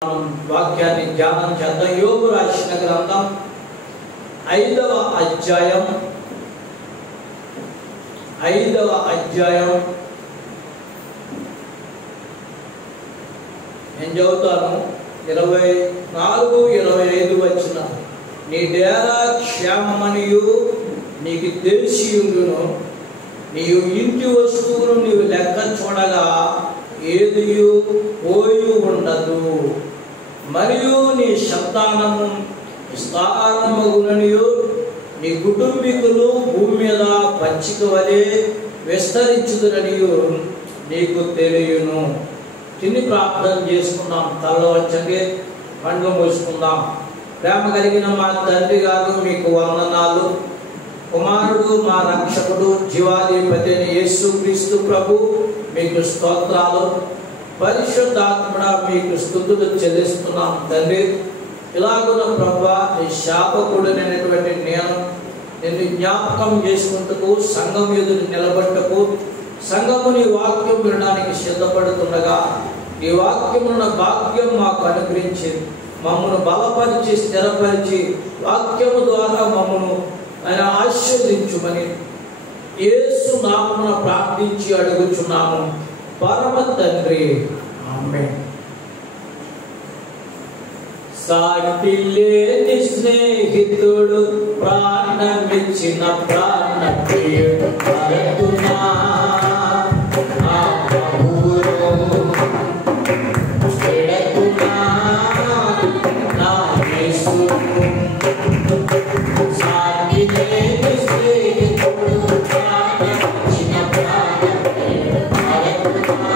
వాక్యాన్ని ధ్యానం చేద్దాం. యోబు రాసిన గ్రంథం 5వ అధ్యాయం నేను చదువుతాను. 24, 25 వచ్చిన నీ డేరా క్షేమమనియు నీకు తెలిసి ఉండును, నీవు ఇంటి వస్తువులు నీవు లెక్క చూడగా ఏదియు పోయి ఉండదు, మరియు నీ సంతానము విస్తారమగుననియు నీ కుటుంబీకులు భూమి మీద పచ్చిక వలె విస్తరించుదురనియు నీకు తెలియను. తిని ప్రార్థన చేసుకుందాం. తలలో వచ్చండి, పండ్లు మూసుకుందాం. ప్రేమ కలిగిన మా తండ్రి గారు మీకు వందనాలు. కుమారుడు మా రక్షకుడు జీవాధిపతి అయిన యేసుక్రీస్తు ప్రభు మీకు స్తోత్రాలు. పరిశుద్ధాత్మడ మీకు స్తుతులు చెల్లిస్తున్నాం తండ్రి. ఇలాగున్న ప్రభువా, నీ శాపకుడైనటువంటి నేను నిన్ను జ్ఞాపకం చేసుకుంటూ సంఘం ఎదురు నిలబట్టకు, సంఘము నీ వాక్యం వినడానికి సిద్ధపడుతుండగా ఈ వాక్యమున్న భాగ్యం మాకు అనుగ్రహించి మమ్మను బలపరిచి స్థిరపరిచి వాక్యము ద్వారా మమ్మను ఆయన ఆశీర్వదించుమని యేసు నామమున ప్రార్థించి అడుగుచున్నాము పరమ తండ్రి, ఆమేన్. సాటి లేని స్నేహితుడు, ప్రాణమిచ్చిన ప్రాణప్రియుడు భరతునా, ఆ ప్రభువును ఎడతునా నా యేసును. సాటి లేని స్నేహితుడు, ప్రాణమిచ్చిన ప్రాణప్రియుడు భరతునా,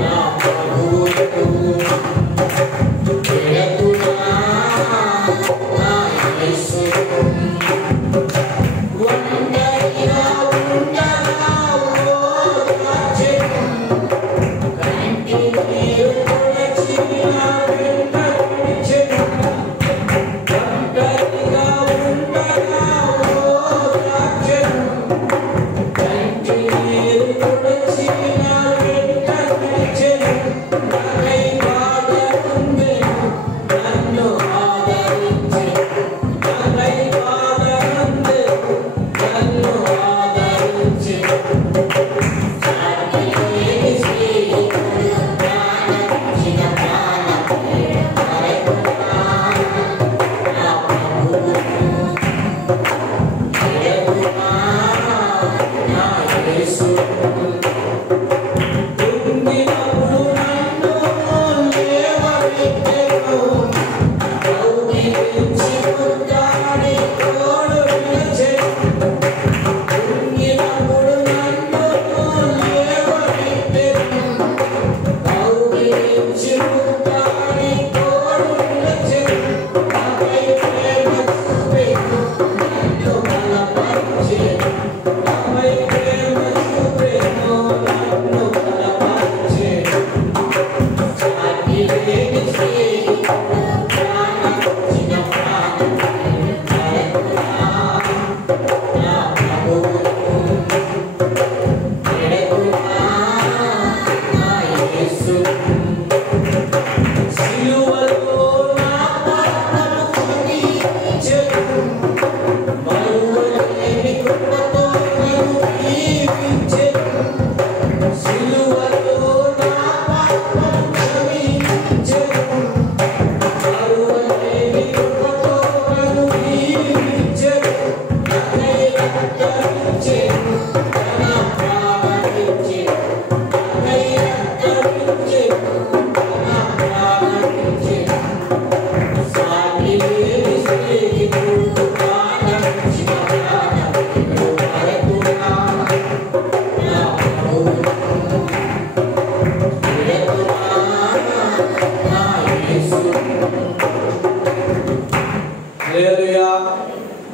నా ప్రభువును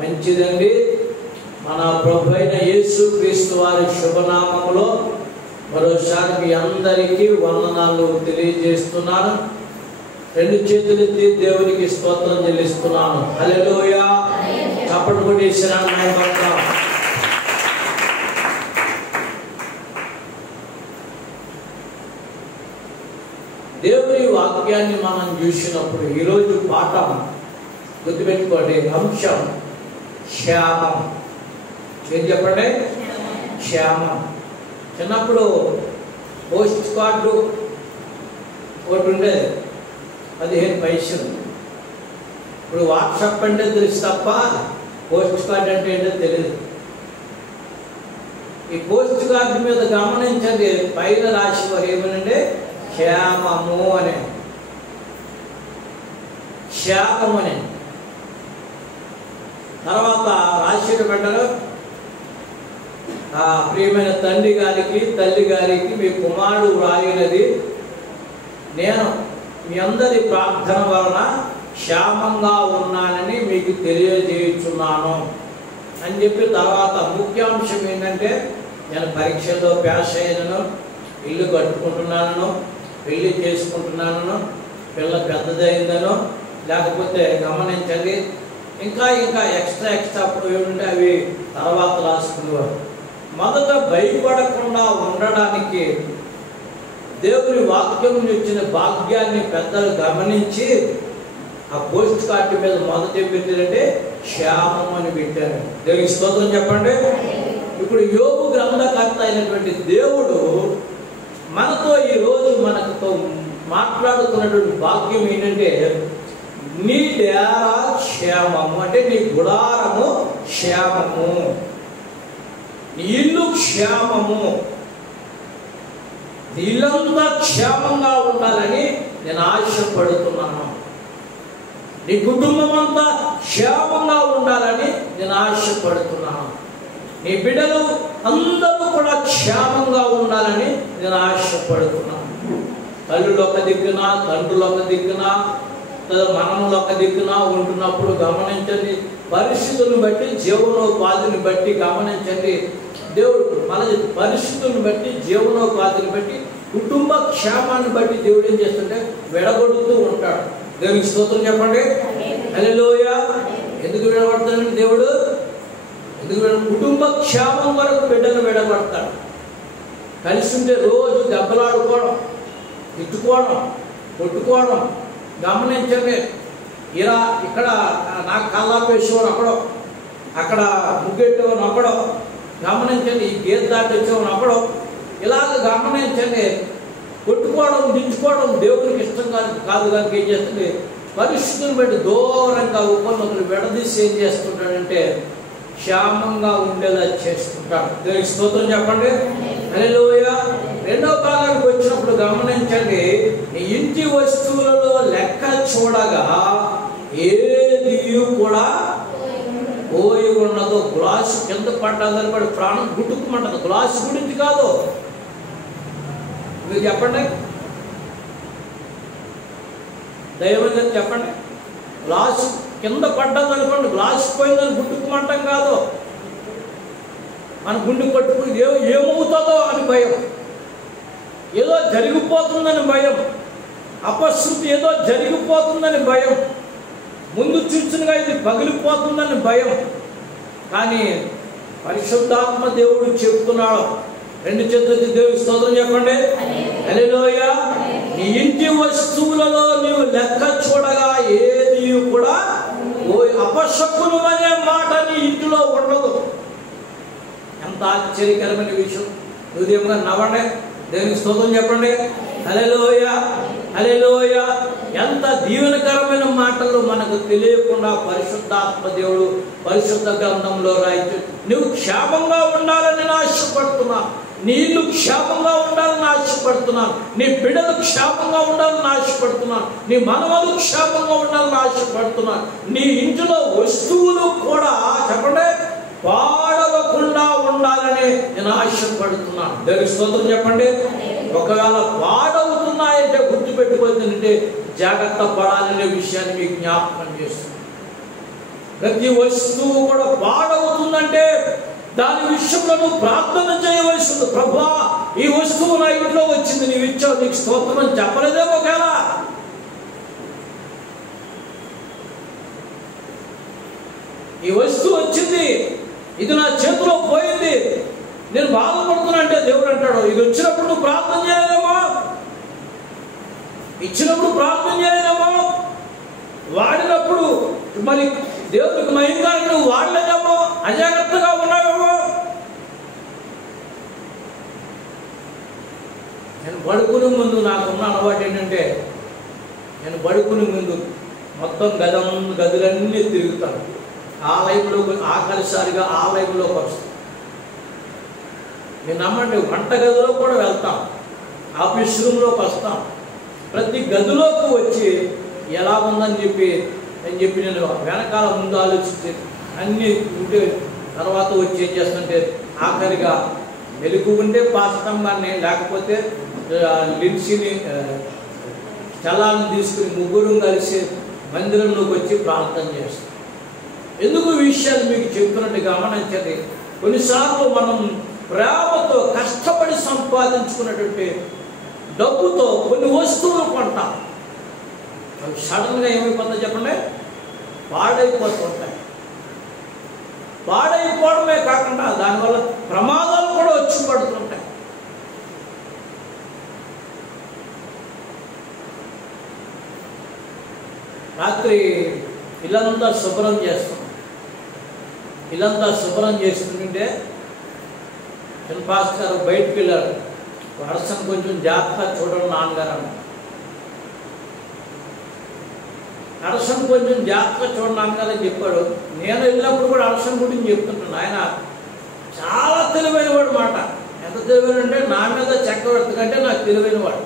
మంచిదండి. మన ప్రభు అయిన యేసుక్రీస్తు వారి శుభనామములో మరోసారి మీ అందరికీ వందనాలు తెలియజేస్తున్నాను. 2 చేతులెత్తి దేవునికి స్తోత్రం చెల్లిస్తున్నాను. హల్లెలూయా. చప్పట్లు కొట్టి యేసునామమున దేవుడు దేవుని వాక్యాన్ని మనం చూసినప్పుడు ఈరోజు పాఠం గుర్తుపెట్టుకోండి, అంశం క్షేమం. ఏం చెప్పండి? క్షేమం. చిన్నప్పుడు పోస్ట్ కార్డు ఒకటి ఉండేది, 15 పైసలు. ఇప్పుడు వాట్సాప్ అంటే తెలుసు తప్ప పోస్ట్ కార్డు అంటే ఏంటో తెలియదు. ఈ పోస్ట్ కార్డు మీద గమనించండి, పైన రాసి ఏమనంటే క్షేమము అనే, క్షేమం అనే. తర్వాత రాసిన వెంటనే ప్రియమైన తండ్రి గారికి తల్లి గారికి మీ కుమారుడు వ్రాయినది నేను మీ అందరి ప్రార్థన వలన క్షేమంగా ఉన్నానని మీకు తెలియజేయుచున్నాను అని చెప్పి, తర్వాత ముఖ్యాంశం ఏంటంటే నేను పరీక్షల్లో పాస్ అయ్యాను, ఇల్లు కట్టుకుంటున్నాను, పెళ్లి చేసుకుంటున్నాను, పిల్ల పెద్దదైందనో, లేకపోతే గమనించండి ఇంకా ఎక్స్ట్రా ఉంటే అవి తర్వాత రాసుకునేవారు. మొదట భయపడకుండా ఉండడానికి దేవుని వాక్యం ఇచ్చిన భాగ్యాన్ని పెద్దలు గమనించి ఆ పోస్ట్ కార్డు మీద మొదట ఏం పెట్టారంటే క్షేమం అని పెట్టారు. దేవునికి స్తోత్రం చెప్పండి. ఇప్పుడు యోబు గ్రంథకర్త అయినటువంటి దేవుడు మనతో ఈరోజు మనతో మాట్లాడుతున్నటువంటి భాగ్యం ఏంటంటే నీ డేరా క్షేమము, అంటే నీ గుడారము క్షేమము, నీ ఇల్లు క్షేమము, నీ ఇల్లంతా క్షేమంగా ఉండాలని నేను ఆశపడుతున్నాను. నీ కుటుంబం అంతా క్షేమంగా ఉండాలని నేను ఆశపడుతున్నాను. నీ బిడ్డలు అందరూ కూడా క్షేమంగా ఉండాలని నేను ఆశపడుతున్నాను. తల్లులు ఒక దిక్కున, తండ్రులు ఒక దిక్కున, మనములు ఒక దిక్కున ఉంటున్నప్పుడు గమనించండి, పరిస్థితులను బట్టి జీవనోపాధిని బట్టి గమనించండి, దేవుడు మన పరిస్థితులను బట్టి జీవనోపాధిని బట్టి కుటుంబ క్షేమాన్ని బట్టి దేవుడు ఏం చేస్తుంటే విడగొడుతూ ఉంటాడు. దేవునికి స్తోత్రం చెప్పండి. హల్లెలూయా. ఎందుకు విడగొడతాడండి దేవుడు? కుటుంబ క్షేమం వరకు బిడ్డను విడగొడతాడు. కలిసి ఉంటే రోజు దెబ్బలాడుకోవడం, తిట్టుకోవడం, కొట్టుకోవడం గమనించండి. ఇలా ఇక్కడ నాకు కల్లాపేసేవాడు అక్కడో, అక్కడ ముగ్గెట్టేవాడు అక్కడో గమనించండి, ఈ గీత దాటి వచ్చేవాడు అక్కడో, ఇలాగ గమనించండి. కొట్టుకోవడం, దించుకోవడం దేవునికి ఇష్టం కాదు కనుక ఏం చేస్తుంది, పరిస్థితులను బట్టి దూరంగా ఒకరినొకరు విడదీసి ఏం చేస్తుంటాడంటే క్షేమంగా ఉండేలా చేసుకుంటాడు. దేవునికి స్తోత్రం చెప్పండి. హల్లెలూయా. రెండవ భాగానికి వచ్చినప్పుడు గమనించండి, నీ ఇంటి వస్తువులలో లెక్క చూడగా ఏది కూడా పోయి ఉండదు. గ్లాసు కింద పడ్డదని పడి ప్రాణం గుట్టుకుమంటది. గ్లాసు గురించి కాదు, మీరు చెప్పండి, దైవంగా చెప్పండి. గ్లాసు కింద పడ్డది అనుకోండి, గ్లాసు పోయిందని గుట్టుకుమంటాం కాదు. మన గుండె పట్టుకుని ఏమవుతుందో అని భయం, ఏదో జరిగిపోతుందని భయం, అపశృతి ఏదో జరిగిపోతుందని భయం, ముందు చూచునుగా ఇది పగిలిపోతుందని భయం. కానీ పరిశుద్ధాత్మ దేవుడు చెప్తున్నాడు, రెండు చేతులకి దేవుడి స్తోత్రం చెప్పండి. హల్లెలూయా. నీ ఇంటి వస్తువులలో నీవు లెక్క చూడగా ఏది కూడా అపశకును అనే మాట నీ ఇంటిలో ఉండదు. ఎంత ఆశ్చర్యకరమైన విషయం. హృదయంగా నవ్వండి, దేవునికి స్తోత్రం చెప్పండి. హల్లెలూయా, హల్లెలూయా. ఎంత దీవెనకరమైన మాటలు మనకు తెలియకుండా పరిశుద్ధాత్మ దేవుడు పరిశుద్ధ గ్రంథంలో రాయించు. నువ్వు క్షేమంగా ఉండాలని ఆశపడుతున్నా, నీ ఇల్లు క్షేమంగా ఉండాలని ఆశపడుతున్నాను, నీ బిడ్డలు క్షేమంగా ఉండాలని ఆశపడుతున్నాను, నీ మనవలు క్షేమంగా ఉండాలని ఆశపడుతున్నాను, నీ ఇంటిలో వస్తువులు కూడా చెప్పండి పాడవకుండా ఉండాలని నేను ఆశపడుతున్నాను. దేవునికి స్తోత్రం చెప్పండి. ఒకవేళ పాడవుతున్నాయంటే గుర్తుపెట్టుకోవద్దంటే జాగ్రత్త పడాలనే విషయాన్ని మీకు జ్ఞాపకం చేస్తుంది. ప్రతి వస్తువు కూడా పాడవుతుందంటే దాని విషయంలో నువ్వు ప్రార్థన చేయవలసి ఉంది. ప్రభువా, ఈ వస్తువు నా ఇంట్లో వచ్చింది, నీవు ఇచ్చావు, నీకు స్తోత్రం అని చెప్పలేదేమో కదా. ఈ వస్తువు వచ్చింది, ఇది నా చేతిలో పోయింది, నేను బాధపడుతున్నా అంటే దేవుడు అంటాడు, ఇది వచ్చినప్పుడు నువ్వు ప్రార్థన చేయలేదేమో. ఇచ్చినప్పుడు ప్రార్థన చేయలేమో, వాడినప్పుడు మరి దేవుడికి మహిమగా నువ్వు వాడలేదేమో, అజాగ్రత్తగా ఉన్నావేమో. నేను పడుకునే ముందు నాకున్న అలవాటు ఏంటంటే, నేను పడుకునే ముందు మొత్తం గదులన్నీ తిరుగుతాను. ఆలయంలో ఆఖరిసారిగా ఆలయంలోకి వస్తాను. నేను నమ్మండి, వంటగదిలో కూడా వెళ్తాం, ఆఫీస్ రూమ్లోకి వస్తాం. ప్రతి గదిలోకి వచ్చి ఎలా ఉందని చెప్పి నేను వెనకాల ముందు ఆలోచించి అన్నీ ఉంటే తర్వాత వచ్చి ఏం చేస్తుంటే ఆఖరిగా వెలుగు ఉండే పాస్తంగానే, లేకపోతే లిన్సీని చల్లాన్ని తీసుకుని ముగ్గురు కలిసి మందిరంలోకి వచ్చి ప్రార్థన చేస్తాం. ఎందుకు ఈ విషయాలు మీకు చెప్తున్నట్టు గమనించండి. కొన్నిసార్లు మనం ప్రేమతో కష్టపడి సంపాదించుకున్నటువంటి డబ్బుతో కొన్ని వస్తువులు కొంటాం. అవి సడన్గా ఏమైపోతుందో చెప్పండి, పాడైపోతుంటాయి. పాడైపోవడమే కాకుండా దానివల్ల ప్రమాదాలు కూడా వచ్చి పడుతుంటాయి. రాత్రి ఇల్లంతా శుభ్రం చేస్తాం. ఇల్లంతా శుభ్రం చేస్తుంటే చిన్నపాస్ గారు బయటికి వెళ్ళారు. వర్షం కొంచెం జాగ్రత్తగా చూడండి నాన్నగారు అన్న. అరసం కొంచెం జాగ్రత్తగా చూడండి నాన్నగారు అని చెప్పాడు. నేను వెళ్ళినప్పుడు కూడా అరసం గురించి చెప్తుంటాను. ఆయన చాలా తెలివైనవాడు మాట. ఎంత తెలివైనంటే నా మీద చక్రవర్తి కంటే నాకు తెలివైనవాడు.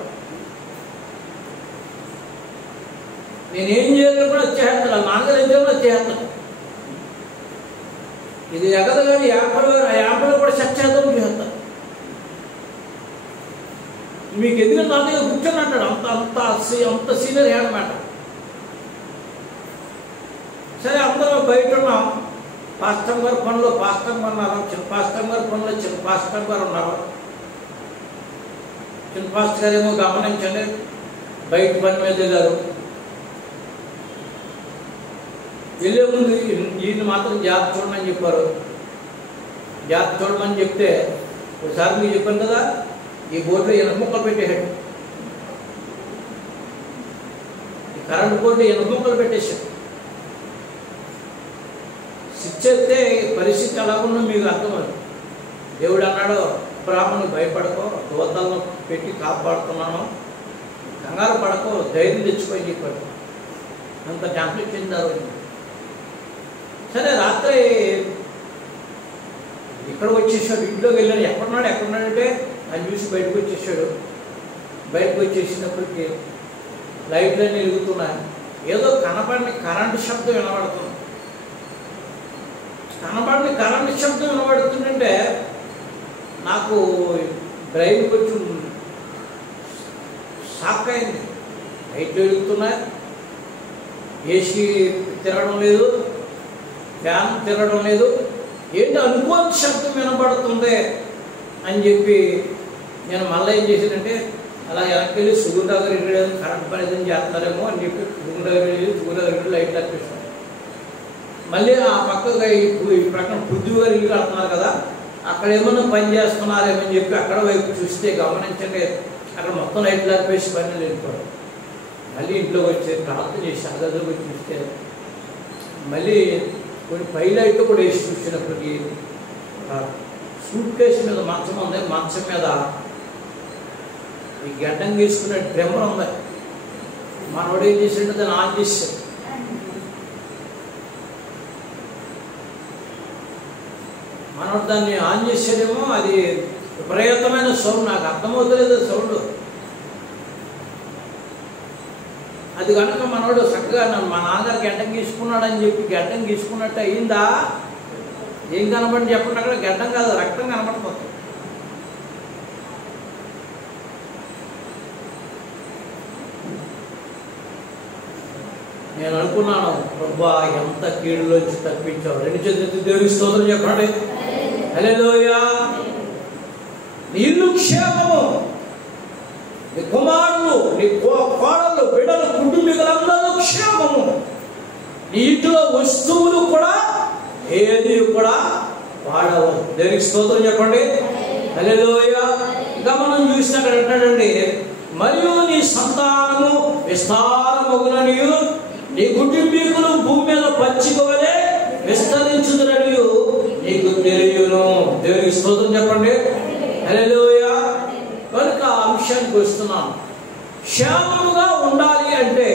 నేనేం చేయాలని కూడా చేస్తాను, నాన్నగారు ఏం చేయాలో చేస్తాను. ఇది ఎగదు కానీ యాభై కూడా సత్యాదం చేస్తాను. మీకు ఎదురు నా దగ్గర కూర్చొని అంటాడు. అంత సీనియర్ అన్నమాట. సరే, అందరూ బయట ఉన్నాం. పాస్టర్ గారు పనులు పాస్టర్ ఉన్నారు, చిన్న పాస్టర్ గారు పనులు చిన్న పాస్టర్ గారు ఉన్నారు. చిన్న పాస్టర్ గారు ఏమో గమనించండి, బయట పని మీద వెళ్ళారు. వెళ్ళే ముందు ఈయన మాత్రం జాగ్రత్త చూడమని చెప్పారు. జాగ్రత్త చూడమని చెప్తే ఒకసారి మీకు చెప్పాను కదా, ఈ బోర్డులో 8 ముక్కలు పెట్టేశాడు. ఈ కరెంట్ బోర్డు 8 ముక్కలు పెట్టేశాడు. స్విచ్ అయితే పరిస్థితి ఎలా ఉన్నా మీకు అర్థమవుతుంది. దేవుడు అన్నాడు, బ్రాహ్మణులు భయపడకో, దోతలను పెట్టి కాపాడుతున్నాను, కంగారు పడకో, ధైర్యం తెచ్చుకొని చెప్పాడు. అంత టెంప్లెట్ చెందారు. సరే, రాత్రి ఇక్కడ వచ్చేసాడు. ఇంట్లోకి వెళ్ళాడు. ఎక్కడున్నాడంటే ఆయన చూసి బయటకు వచ్చేసాడు. బయటకు వచ్చేసినప్పటికీ లైట్లన్నీ వెలుగుతున్నాయి. ఏదో కనపడిన కరెంటు శబ్దం వినబడుతుంది. కనపడిన కరెంటు శబ్దం వినబడుతుందంటే నాకు బ్రెయిన్ కొంచెం షాక్ అయింది. లైట్లు వెలుగుతున్నాయి, ఏసీ తిరగడం లేదు, ఫ్యాన్ తిరగడం లేదు. ఏంటి అనుకోని శబ్దం వినబడుతుంది అని చెప్పి నేను మళ్ళీ ఏం చేశానంటే, అలా వెనక్కి వెళ్ళి సుగురు దగ్గర వెళ్ళి కరెంట్ పని ఏదైనా చేస్తారేమో అని చెప్పి సుగురు దగ్గర వెళ్ళి లైట్లు అర్పిస్తాను. మళ్ళీ ఆ పక్కగా ఈ ప్రక్కన పృథ్వీ గారు ఇల్లు కడుతున్నారు కదా, అక్కడ ఏమన్నా పని చేస్తున్నారేమని చెప్పి అక్కడ వైపు చూస్తే గమనించండి, అక్కడ మొత్తం లైట్లు అర్పేసి పని వెళ్ళిపోవడం. మళ్ళీ ఇంట్లోకి వచ్చి ప్రార్థన చేసి ఆ గదిలోకి వచ్చి చూస్తే మళ్ళీ కొన్ని పై లైట్లు కూడా వేసి చూసినప్పటికీ సూట్ కేసు మీద మంచం ఉంది. మంచం మీద ఈ గడ్డం తీసుకునే డ్రమ్మర్ ఉంది. మనోడు ఏం చేసిండే దాన్ని ఆన్ చేసాడు. మనోడు దాన్ని ఆన్ చేసాడేమో, అది విపరీతమైన సౌండ్. నాకు అర్థమవుతలేదు సౌండ్. అది కనుక మనోడు చక్కగా మా నాన్నగారు గడ్డం గీసుకున్నాడని చెప్పి గడ్డం గీసుకున్నట్టు అయిందా? ఏం కనబడి చెప్పండి, అక్కడ గడ్డం కాదు రక్తం కనబడిపోతుంది. నేను అనుకున్నాను, ప్రభా ఎంత కీడులోంచి తప్పించావు. 2 చేతులెత్తి దేవునికి స్తోత్రం చెప్పండి. హల్లెలూయా. నీ ఇల్లు క్షేమము, నీ కుమారులు, నీ కోడలు, బిడ్డలు, కుటుంబీకులందరూ క్షేమము. నీ ఇంట్లో వస్తువులు కూడా ఏది కూడా వాడవద్దు. దేవునికి స్తోత్రం చెప్పండి. హల్లెలూయా. ఇంకా మనం చూస్తే అక్కడ అంటాడండి, మరియు నీ సంతానము విస్తారమగుననియు నీ కుటుంబీకులు భూమి మీద పచ్చిక వలె విస్తరించుదురనియు నీకు తెలియను. దేవునికి స్తోత్రం చెప్పండి. హల్లెలూయా. కనుక ఆ అంశానికి వస్తున్నాం. క్షేమముగా ఉండాలి అంటే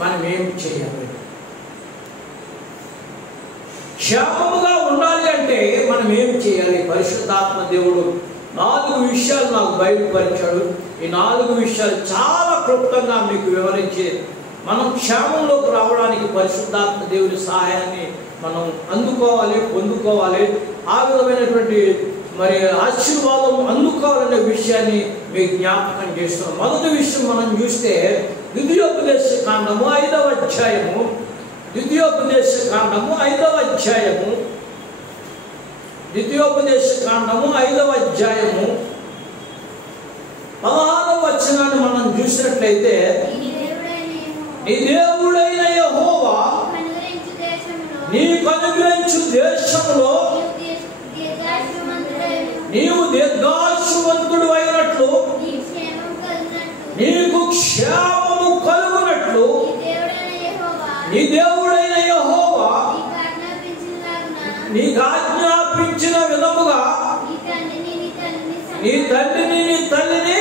మనం ఏం చేయాలి? క్షేమముగా ఉండాలి అంటే మనం ఏం చేయాలి? పరిశుద్ధాత్మ దేవుడు 4 విషయాలు నాకు బయటపరిచాడు. ఈ 4 విషయాలు చాలా క్లుప్తంగా మీకు వివరించి మనం క్షేమంలోకి రావడానికి పరిశుద్ధాత్మ దేవుడి సహాయాన్ని మనం అందుకోవాలి, పొందుకోవాలి. ఆ విధమైనటువంటి మరి ఆశీర్వాదం అందుకోవాలనే విషయాన్ని మీకు జ్ఞాపకం చేస్తున్నాం. మొదటి విషయం మనం చూస్తే ద్వితీయోపదేశ కాండము 5వ అధ్యాయము. ద్వితీయోపదేశ కాండము 5వ అధ్యాయము. ద్వితీయోపదేశ కాండము 5వ అధ్యాయము 16వ వచనాన్ని మనం చూసినట్లయితే, నీ దేవుడైన యెహోవా నీకు అనుగ్రహించు దేశంలో నీవు దీర్ఘాయుష్మంతుడు అయినట్లు నీకు క్షేమము కలుగునట్లు నీ దేవుడైన యెహోవా నీకు ఆజ్ఞాపించిన విధముగా నీ తండ్రిని నీ తల్లిని.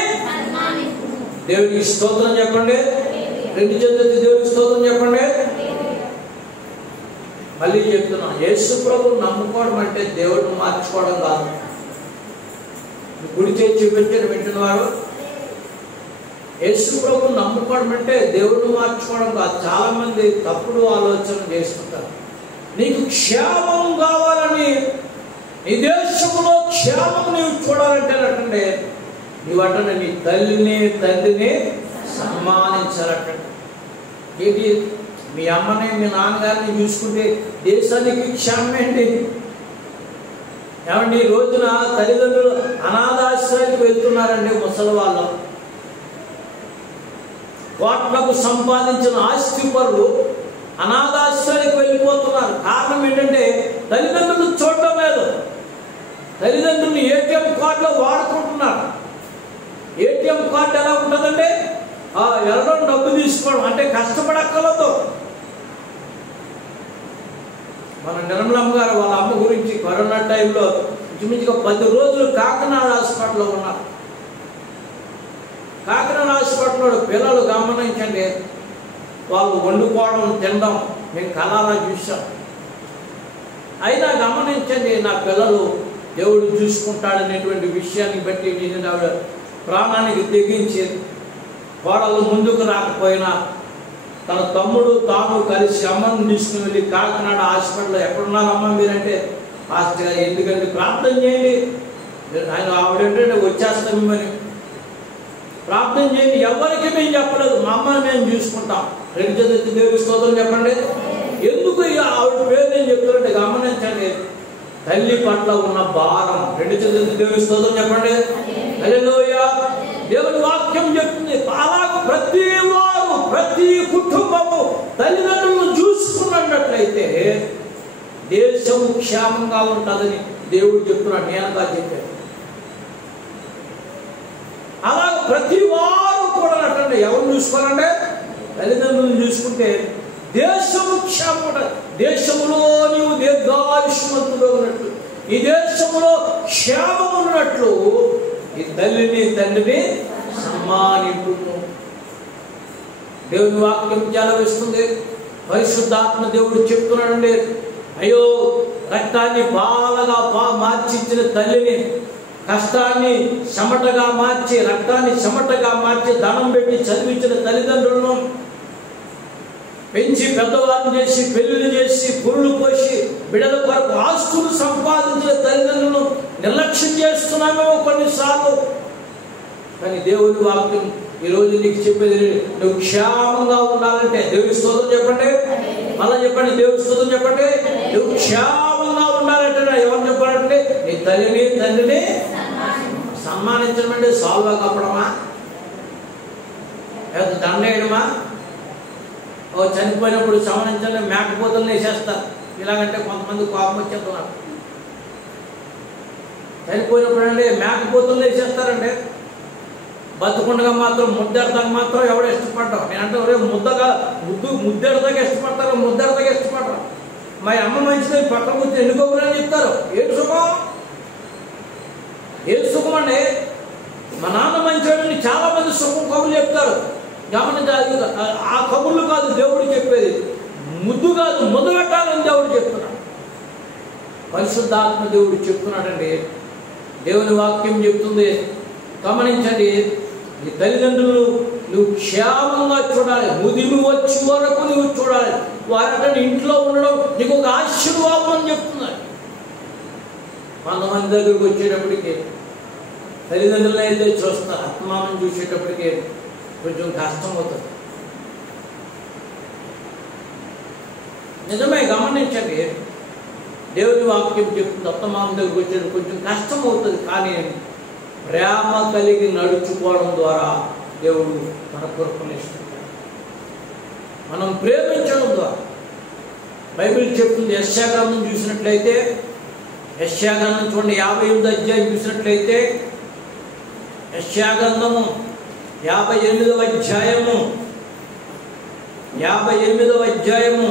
దేవునికి స్తోత్రం చెప్పండి. 2 చేతులెత్తి దేవునికి స్తోత్రం చెప్పండి. మళ్ళీ చెప్తున్నా, యేసు ప్రభువు నమ్ముకోవడం అంటే దేవుడిని మార్చుకోవడం కాదు. గుడి చేసి చూపించిన వింటున్నవారు, యేసు ప్రభువు నమ్ముకోవడం అంటే దేవుడిని మార్చుకోవడం కాదు. చాలా మంది తప్పుడు ఆలోచన చేస్తుంటారు. నీకు క్షేమం కావాలని, నీ దేశంలో క్షేమం నీవు చూడాలంటే అంటే నీవంటే నీ తల్లిని తండ్రిని సన్మానించాలంటే. ఏంటి, మీ అమ్మని మీ నాన్నగారిని చూసుకుంటే దేశానికి క్షేమం ఏంటి? ఏమండి, ఈ రోజున తల్లిదండ్రులు అనాథాశ్రయానికి వెళ్తున్నారండి. ముసలి వాళ్ళు కోట్లకు సంపాదించిన ఆస్తి పరులు అనాథాశ్రయానికి వెళ్ళిపోతున్నారు. కారణం ఏంటంటే తల్లిదండ్రులు చూడటం లేదు. తల్లిదండ్రులు ఏటీఎం కార్డులో వాడుకుంటున్నారు. ఏటీఎం కార్డు ఎలా ఉంటుందంటే వెళ్ళడం, డబ్బు తీసుకోవడం, అంటే కష్టపడక్కలతో. మన నిర్మలమ్మ గారు వాళ్ళ అమ్మ గురించి కరోనా టైంలో ఇంచుమించుగా 10 రోజులు కాకినాడ హాస్పిటల్లో ఉన్నారు. కాకినాడ హాస్పిటల్లో పిల్లలు గమనించండి, వాళ్ళు వండుకోవడం తినడం మేము కళారా చూసాం. అయినా గమనించండి, నా పిల్లలు దేవుడు చూసుకుంటాడనేటువంటి విషయాన్ని బట్టి నేను ఆవిడ ప్రాణానికి తెగించి కోడలు ముందుకు రాకపోయినా తన తమ్ముడు తాను కలిసి అమ్మను తీసుకుని వెళ్ళి కాకినాడ హాస్పిటల్లో ఎక్కడున్నారమ్మా మీరంటే, హాస్పిటల్ ఎందుకంటే ప్రార్థన చేయండి, ఆయన ఆవిడంటే వచ్చేస్తాం మిమ్మల్ని ప్రార్థన చేయండి. ఎవరికి మేము చెప్పలేదు, మా అమ్మని మేము చూసుకుంటాం. 2 చేతులెత్తి దేవునికి స్తోత్రం చెప్పండి. ఎందుకు ఆవిడ పేరు నేను చెప్తానంటే గమనించండి, తల్లి పట్ల ఉన్న భారం. 2 చేతులెత్తి దేవునికి స్తోత్రం చెప్పండి. హల్లెలూయా. దేవుని వాక్యం చెప్తుంది, అలాగే ప్రతి వారు ప్రతి కుటుంబము తల్లిదండ్రులను చూసుకున్నట్లయితే దేశం క్షేమంగా ఉంటుందని దేవుడు చెప్తున్నాడు. నేనగా చెప్పాను. అలాగే ప్రతి వారు కూడా అంటే ఎవరు చూసుకోవాలంటే తల్లిదండ్రులను చూసుకుంటే దేశము క్షేమం ఉంటుంది. దేశంలో నీవు దీర్ఘాయుష్మంతుడు ఉన్నట్లు, ఈ దేశంలో క్షేమం ఉన్నట్లు ఈ తల్లిని తండ్రిని సన్మానింపు. దేవుని వాక్యం చెలవిస్తుంది. పరిశుద్ధాత్మ దేవుడు చెప్తున్నాడండి, అయ్యో రక్తాన్ని పాలగా మార్చిచ్చిన తల్లిని, కష్టాన్ని చెమటగా మార్చి రక్తాన్ని చెమటగా మార్చి ధనం పెట్టి చదివించిన తల్లిదండ్రులను, పెంచి పెద్దవాళ్ళని చేసి పెళ్లిళ్ళు చేసి పురులు పోసి బిడ్డల కొరకు ఆస్తులు సంపాదించిన తల్లిదండ్రులను నిర్లక్ష్యం చేస్తున్నామేమో కొన్నిసార్లు. కానీ దేవుని వాక్యం ఈరోజు నీకు చెప్పేది, నువ్వు క్షేమంగా ఉండాలంటే దేవుని స్తోత్రం చెప్పండి. మళ్ళా చెప్పండి, దేవుని స్తోత్రం చెప్పండి. నువ్వు క్షేమంగా ఉండాలంటే ఎవరు చెప్పాలంటే నీ తల్లిని తండ్రిని సన్మానించడం అంటే సాల్వా కప్పడమా, లేదా దండేయడమా, చనిపోయినప్పుడు సంహరించండి మేకపోతులను వేసేస్తారు. ఇలాగంటే కొంతమంది కోపం వచ్చేస్తున్నారు. చనిపోయినప్పుడు అండి మేకపోతులను వేసేస్తారండి. బతుకుండగా మాత్రం ముద్దెడతాకు మాత్రం ఎవడు ఇష్టపడ్డావు? నేను అంటే ఒరే ముద్దెడతాకి ఇష్టపడతారు, ముద్దెడతాకి ఇష్టపడరు. మా అమ్మ మంచిది పక్క కూర్చొని ఎన్నుకోకూడని చెప్తారు. ఏడు సుఖం? ఏడు సుఖం అండి? మా నాన్న మంచివాడని చాలా మంది సుఖం కబుర్లు చెప్తారు. గమనించాలి, ఆ కబుర్లు కాదు దేవుడు చెప్పేది. ముద్దు కాదు, ముద్దు పెట్టాలని దేవుడు చెప్తున్నాడు. పరిశుద్ధాత్మ దేవుడు చెప్తున్నాడండి. దేవుని వాక్యం చెప్తుంది, గమనించండి. నీ తల్లిదండ్రులు నువ్వు క్షేమంగా చూడాలి, ముదిమి వచ్చే వరకు నువ్వు చూడాలి. వారంటే ఇంట్లో ఉండడం నీకు ఒక ఆశీర్వాదం అని చెప్తున్నారు. కొంతమంది దగ్గరికి వచ్చేటప్పటికి తల్లిదండ్రులు అయితే చూస్తారు, అత్తమామని చూసేటప్పటికి కొంచెం కష్టం అవుతుంది. నిజమే, గమనించండి. దేవుని వాక్యం చెప్తుంది, అత్తమామ దగ్గరికి వచ్చేటప్పుడు కొంచెం కష్టం అవుతుంది. కానీ ప్రేమ కలిగి నడుచుకోవడం ద్వారా దేవుడు మన కృపనిస్తాడు. మనం ప్రేమించడం ద్వారా బైబిల్ చెప్తుంది. యెషయా గ్రంథం చూసినట్లయితే, యెషయా గ్రంథం చూడండి 58వ అధ్యాయం చూసినట్లయితే, యెషయా గ్రంథము 58వ అధ్యాయము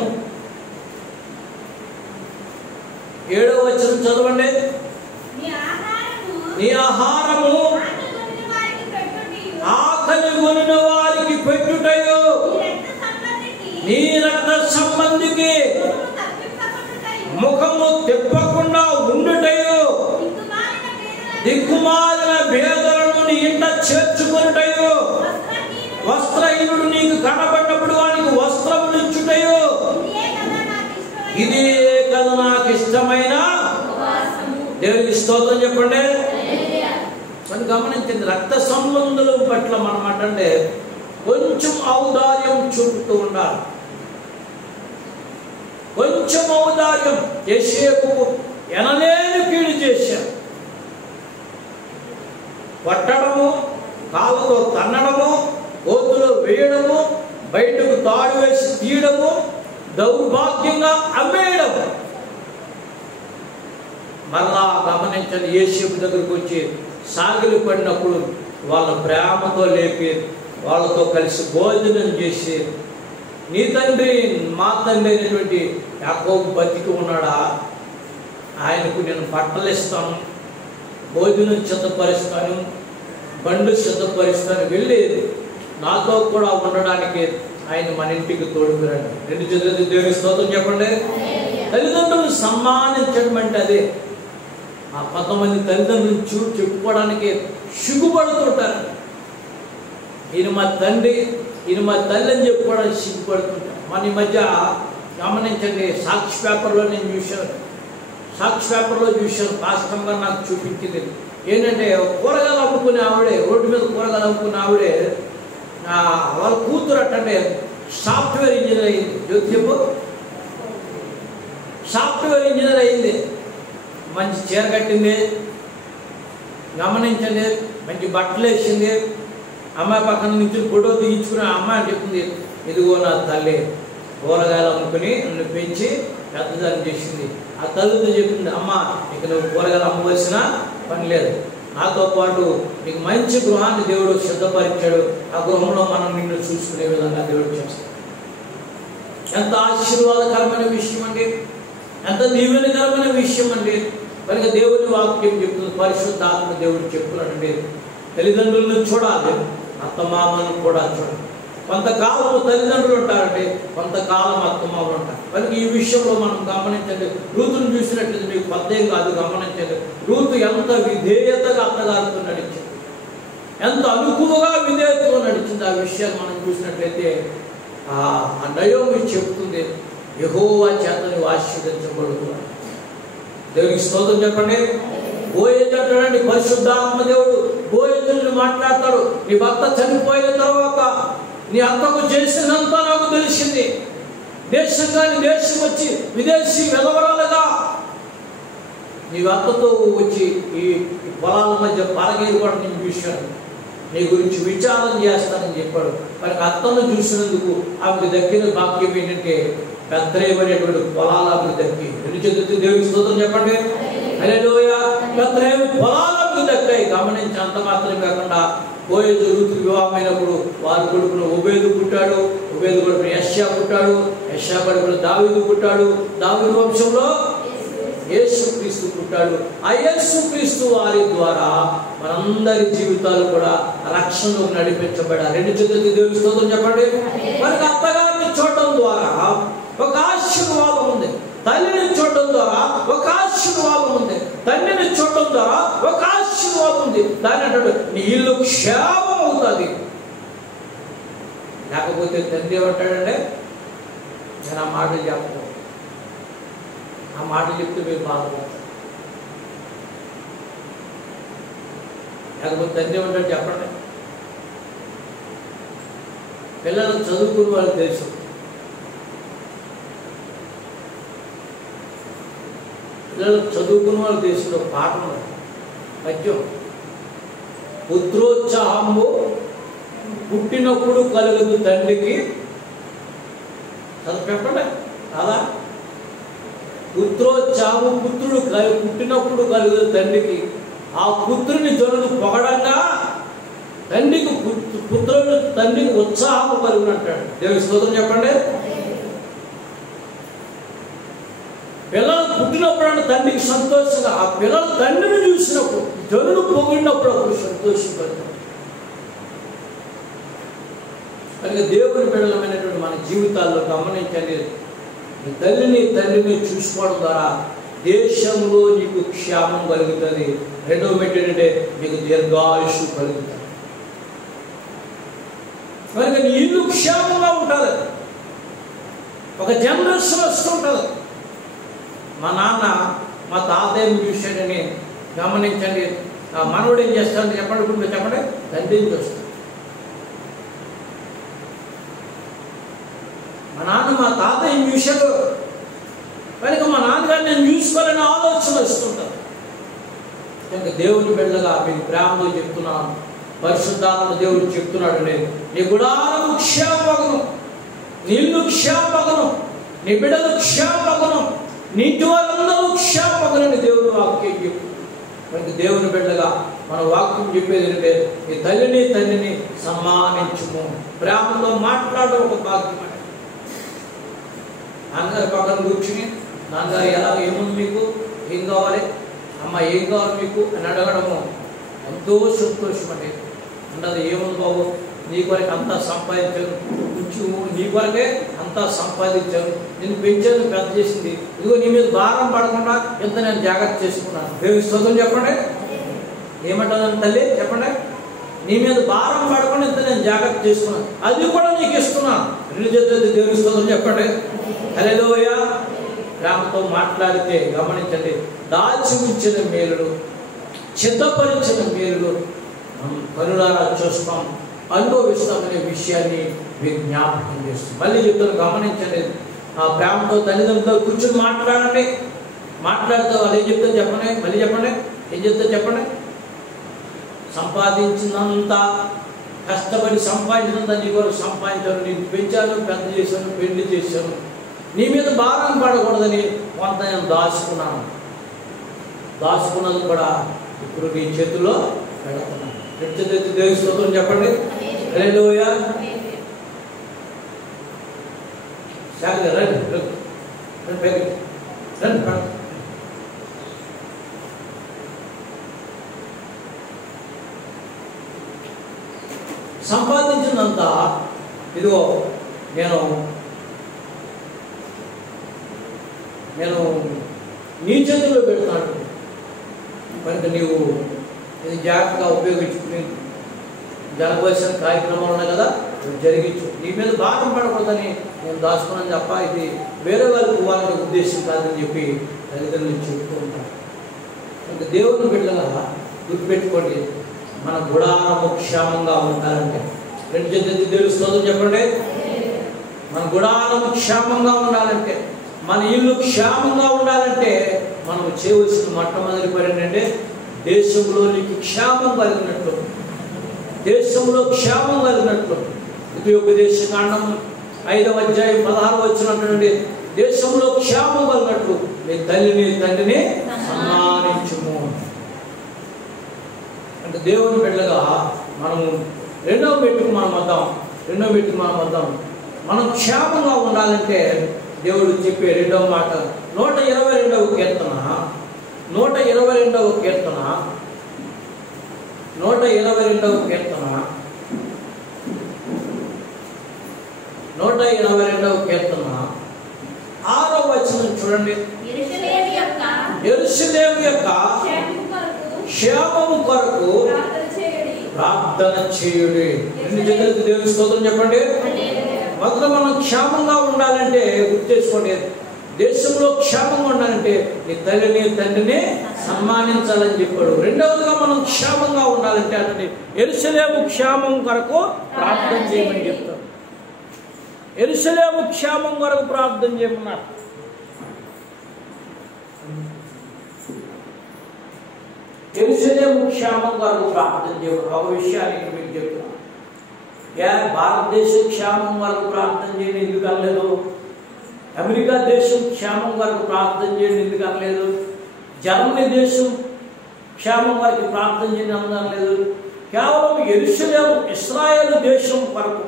7వ వచనం చదవండి. నీ ఆహారము ఆకలి కొనిన వారికి పెట్టుటయు, నీ రక్త సంబంధికి ముఖము తిప్పకుండా ఉండుటయు, దిక్కుమాలిన భేదలను నీ ఇంట చేర్చుకొనుటయు, వస్త్రహీనుడు నీకు కనబడినప్పుడు వానికి వస్త్రములు ఇచ్చుటయు, ఇది కదా నాకు ఇష్టమైన. దేవునికి స్తోత్రం చెప్పండి. అని గమనించండి, రక్త సంబంధుల పట్ల మనం అంటే కొంచెం ఔదార్యం చూపుతూ ఉండాలి. కొంచెం ఔదార్యం. యేషేపు ఎనలేని కీడు చేశారు. కొట్టడము, కాళ్ళతో తన్నడము, గోతులో వేయడము, బయటకు తాడు వేసి తీయడము, దౌర్భాగ్యంగా అమ్మేయడము. మరలా గమనించండి, యేషేపు దగ్గరకు వచ్చి సాగిలి పడినప్పుడు వాళ్ళ ప్రేమతో లేపి వాళ్ళతో కలిసి భోజనం చేసి, నీ తండ్రి మా తండ్రి అయినటువంటి యాకోబు బతికి ఉన్నాడా, ఆయనకు నేను బట్టలు ఇస్తాను, భోజనం సిద్ధపరుస్తాను, బండు సిద్ధపరుస్తాను, వెళ్ళి నాతో కూడా ఉండడానికి ఆయన మన ఇంటికి తోడుకురండి. 2 చేతులతో దేవుని స్తోత్రం చెప్పండి. తల్లిదండ్రులను సన్మానించడం అంటే అదే. ఆ కొంతమంది తల్లిదండ్రులను చెప్పుకోవడానికి సిగ్గుపడుతుంటారు. ఈయన మా తండ్రి, ఈయన మా తల్లి అని చెప్పుకోవడానికి సిగ్గుపడుతుంటారు. మన ఈ మధ్య గమనించండి, సాక్షి పేపర్లో నేను చూశాను. సాక్షి పేపర్లో చూశాను, వాస్తవంగా నాకు చూపించింది ఏంటంటే, కూరగాయలు అమ్ముకునే ఆవిడే, రోడ్డు మీద కూరగాయలు అమ్ముకునే ఆవిడే వాళ్ళ కూతురు అంటే సాఫ్ట్వేర్ ఇంజనీర్ అయింది. చెప్పు, సాఫ్ట్వేర్ ఇంజనీర్ అయింది. మంచి చీర కట్టింది, గమనించండి, మంచి బట్టలు వేసింది. అమ్మాయి పక్కన నుంచి ఫోటో తీయించుకుని అమ్మాయి చెప్పింది, ఇదిగో నా తల్లి కూరగాయలు అమ్ముకుని నన్ను పెంచి పెద్దదాన్ని చేసింది. ఆ తల్లితో చెప్పింది, అమ్మ ఇక నువ్వు కూరగాయలు అమ్మవలసిన పని లేదు, నాతో పాటు నీకు మంచి గృహాన్ని దేవుడు సిద్ధపరిచాడు, ఆ గృహంలో మనం నిన్ను చూసుకునే విధంగా దేవుడు చేస్తాడు. ఎంత ఆశీర్వాదకరమైన విషయం అండి, ఎంత దీవెనకరమైన విషయం అండి. కనుక దేవుని వాక్యం చెప్తుంది, పరిశుద్ధాత్మ దేవుడు చెప్తున్నాడండి, తల్లిదండ్రులను చూడాలి, అత్తమామలను కూడా చూడాలి. కొంతకాలం తల్లిదండ్రులు ఉంటారండి, కొంతకాలం అత్తమామలు ఉంటారు. కనుక ఈ విషయంలో మనం గమనించండి. రూతును చూసినట్లయితే మీకు పద్యం కాదు, గమనించండి. రూతు ఎంత విధేయతగా అత్తగారితో నడిచింది, ఎంత అనుకువగా విధేయతతో నడిచింది. ఆ విషయాన్ని మనం చూసినట్లయితే ఆ నయోమి చెప్తుంది, యెహోవా చేత నీవు ఆశీర్వదించబడుతున్నాడు. దేవునికి స్తోత్రం చెప్పండి. బోయేజు అంటాడండి, పరిశుద్ధాత్మ దేవుడు బోయేజుని మాట్లాడతాడు. నీ భర్త చనిపోయిన తర్వాత నీ అత్తకు చేసినంత నాకు తెలిసింది. దేశం కానీ దేశం వచ్చి విదేశీ వెలవరాలుగా నీ అత్తతో వచ్చి ఈ పొలాల మధ్య పరగేరు కూడా నేను చూశాను, నీ గురించి విచారం చేస్తానని చెప్పాడు. మరి అత్తను చూసినందుకు ఆమెకు దక్కిన భాగ్యం ఏంటంటే బెత్లెహేము పొలాలు ఆమెకు దక్కి. 2 చేతులతో దేవునికి స్తోత్రం చెప్పండి. హల్లెలూయా. బెత్లెహేము పొలాలు వారికి దక్కాయి. గమనించి అంత మాత్రం కాకుండా బోయజు రూతు వివాహమైనప్పుడు వారి కొడుకును ఒబేదు పుట్టాడు, ఒబేదు కొడుకును యెషయా పుట్టాడు, యెషయా కొడుకును దావీదు పుట్టాడు, దావీదు వంశంలో యేసుక్రీస్తు పుట్టాడు. ఆ యేసుక్రీస్తు వారి ద్వారా మనందరి జీవితాలు కూడా రక్షణలోకి నడిపించబడాలి. రెండు చేతులకి దేవుని స్తోత్రం చెప్పండి. మనకి అత్తగారిని చూడటం ద్వారా ఒక ఆశీర్వాదం ఉంది, తల్లిని చూడటం ద్వారా ఒక ఆశీర్వాదం ఉంది, తండ్రిని చూడటం ద్వారా ఒక ఆశీర్వాదం ఉంది. దాని అంటాడు నీ ఇల్లు క్షేమం అవుతుంది. లేకపోతే తండ్రి ఏమంటాడంటే నేను ఆ మాటలు చెప్పను, ఆ మాటలు చెప్తే మీరు బాధపడతారు. లేకపోతే తండ్రి ఏమంటాడు చెప్పండి. పిల్లలు చదువుకుని వాళ్ళకి తెలుసు, పిల్లలు చదువుకున్న వాళ్ళు తెలిసిన ఒక పాట ఉంది, పద్యం. పుత్రోత్సాహము పుట్టినప్పుడు కలుగుదు తండ్రికి. చదువు చెప్పండి కాదా? పుత్రోత్సాహము పుత్రుడు పుట్టినప్పుడు కలుగుదు తండ్రికి, ఆ పుత్రుని జనులు పొగడంగా తండ్రికి తండ్రికి ఉత్సాహము కలుగునంటాడు. దేవుని స్తోత్రం చెప్పండి. పిల్లలు పుట్టినప్పుడు అంటే తండ్రికి సంతోషంగా, ఆ పిల్లలు తండ్రిని చూసినప్పుడు జనులు పొగిడినప్పుడు అప్పుడు సంతోషపడతారు. కనుక దేవుని బిడ్డలమైనటువంటి మన జీవితాల్లో గమనించండి, నీ తల్లిని తండ్రిని చూసుకోవడం ద్వారా దేశంలో నీకు క్షేమం కలుగుతుంది. రెండవ మెట్టు ఏంటంటే నీకు దీర్ఘాయుషు కలుగుతుంది. కనుక నీ ఇల్లు క్షేమంగా ఉంటుంది, ఒక జనరేషన్ వస్తుంటుంది. మా నాన్న మా తాతయ్యని చూశాడని గమనించండి. ఆ మనవడు ఏం చేస్తాడు చెప్పండి, చెప్పండి, తండ్రిని చూస్తాడు. మా నాన్న మా తాతయ్యని చూశాడు కనుక మా నాన్నగారిని నేను చూసుకోవాలని ఆలోచన వస్తుంటాను. కనుక దేవుని బిడ్డగా మీకు ప్రేమతో చెప్తున్నాను, పరిశుద్ధాత్మ దేవుడు చెప్తున్నాడు, నేను నీ గుడారము క్షేమపగను, నీళ్ళు క్షేమపగను, నీ బిడ్డలు క్షేమపగను, నీటి వాళ్ళందరూ క్షేమపగనని దేవుని వాక్యం చెప్పు. కనుక దేవుని బిడ్డగా మన వాక్యం చెప్పేది ఏంటంటే నీ తల్లిని తండ్రిని సన్మానించుము, ప్రేమతో మాట్లాడడం ఒక భాగ్యం. నాన్నగారి పక్కన కూర్చుని నాన్నగారు ఎలా ఏముంది మీకు, ఏం కావాలి, అమ్మ ఏం కావాలి మీకు అని అడగడము ఎంతో సంతోషం అండి. అంటే ఏముంది బాబు, నీ కొరకు అంతా సంపాదించాను, కొంచెం నీ కొరకే అంతా సంపాదించాను, నేను పెంచాను, పెద్ద చేసింది, ఇదిగో నీ మీద భారం పడకుండా ఎంత నేను జాగ్రత్త చేసుకున్నాను. దేవుని స్తోత్రం చెప్పండి. ఏమంటుందని తల్లి చెప్పండి, నీ మీద భారం పడకుండా ఎంత నేను జాగ్రత్త చేసుకున్నాను, అది కూడా నీకు ఇస్తున్నాను. రెండు చేతులు దేవుని స్తోత్రం చెప్పండి. హల్లెలూయా. ప్రేమతో మాట్లాడితే గమనించండి, దాచి ఉంచిన మేలులు, చిత్తపరిచిన మేలులు కనులారా చూస్తాం, అనుభవిస్తామనే విషయాన్ని మీకు జ్ఞాపకం చేస్తాం. మళ్ళీ చెప్తాను గమనించండి. ఆ ప్రేమతో తల్లిదండ్రులు కూర్చొని మాట్లాడండి. మాట్లాడితే వాళ్ళు ఏం చెప్తారు చెప్పండి, మళ్ళీ చెప్పండి, ఏం చెప్తారు చెప్పండి. సంపాదించినంత కష్టపడి సంపాదించినంత నీ కొరకు సంపాదించాను, నేను పెంచాను, పెద్ద చేశాను, పెళ్లి చేశాను, నీ మీద భారం పడకూడదని కొంత నేను దాచుకున్నాను, దాచుకున్నది కూడా ఇప్పుడు నీ చేతుల్లో పెడుతున్నాను. దేవుని స్తోత్రం చెప్పండి. హల్లెలూయా. సంపాదించినంత ఇదిగో నేను నీ చేతుల్లో పెడతాను. కనుక నీవు ఇది జాగ్రత్తగా ఉపయోగించుకుని జరగవలసిన కార్యక్రమాలు ఉన్నాయి కదా, జరిగించు. నీ మీద భారం పడకూడదని నేను దాచుకున్నాను తప్ప ఇది వేరే వాళ్ళకి ఉద్దేశం కాదని చెప్పి తల్లిదండ్రులు చెబుతూ ఉంటారు. కనుక దేవుని బిడ్డగా గుర్తుపెట్టుకోండి, మన గుడారము క్షేమంగా ఉండాలంటే రెండు చేతులు దేవుని స్తోత్రం చెప్పండి. మన గుడారము క్షేమంగా ఉండాలంటే, మన ఇల్లు క్షేమంగా ఉండాలంటే మనం చేయవలసిన మొట్టమొదటి పని ఏంటంటే దేశంలో నీకు క్షేమం కలిగినట్లు, దేశంలో క్షేమం కలిగినట్లు. ద్వితీయోపదేశ కాండం 5వ అధ్యాయం 16వ వచనం, దేశంలో క్షేమం కలిగినట్లు నీ తల్లిని తండ్రిని సన్మానించుము. అంటే దేవుని బిడ్డగా మనము రెండవ మెట్టుకు మనం వద్దాం. మనం క్షేమంగా ఉండాలంటే దేవుడు చెప్పే రెండవ మాట 122వ కీర్తన 122వ కీర్తన 6వ వచనం చూడండి. యెరూషలేము యొక్క క్షేమము కొరకు ప్రార్థన చేయుడి. రెండు జగత్తు దేవుని స్తోత్రం చెప్పండి. మొదట మనం క్షేమంగా ఉండాలంటే గుర్తు చేసుకోండి, దేశంలో క్షేమంగా ఉండాలంటే నీ తల్లిని తండ్రిని సన్మానించాలని చెప్పాడు. రెండవదిగా మనం క్షేమంగా ఉండాలంటే అంటే యెరూషలేము క్షేమం కొరకు ప్రార్థన చేయమని చెప్తాడు. యెరూషలేము క్షేమం కొరకు ప్రార్థన చేయమన్నారు. యెరూషలేము క్షేమం కొరకు ప్రార్థన చేయమని ఒక విషయానికి మీకు చెప్తున్నాను. భారతదేశం క్షేమం కొరకు ప్రార్థన చేయని ఎందుకు అనలేదు? అమెరికా దేశం క్షేమం కొరకు ప్రార్థన చేయండి ఎందుకు అనలేదు? జర్మనీ దేశం క్షేమం కొరకు ప్రార్థన చేయండి అనలేదు. కేవలం యెరూషలేము ఇశ్రాయేలు దేశం కొరకు,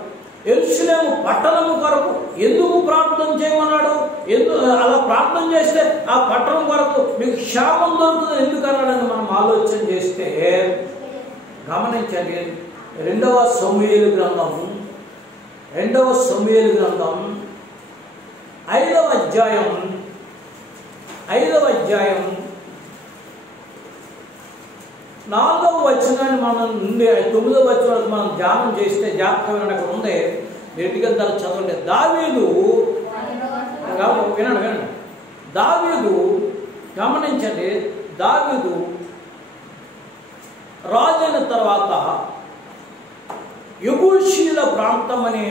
యెరూషలేము పట్టణము కొరకు ఎందుకు ప్రార్థన చేయమన్నాడు? అలా ప్రార్థన చేస్తే ఆ పట్టణం కొరకు మీకు క్షేమం దొరుకుతుంది ఎందుకు అన్నాడని మనం ఆలోచన చేస్తే గమనించండి. 2వ సమూయేలు గ్రంథం 5వ అధ్యాయం 4వ వచనాన్ని మనం 9వ వచనాన్ని మనం ధ్యానం చేస్తే జాగ్రత్తగా అక్కడ ఉంది. గట్టిగా దాన్ని చదవండి. దావీదు వినండి. దావీదు గమనించండి. దావీదు రాజైన తర్వాత యెబూషీల ప్రాంతం అని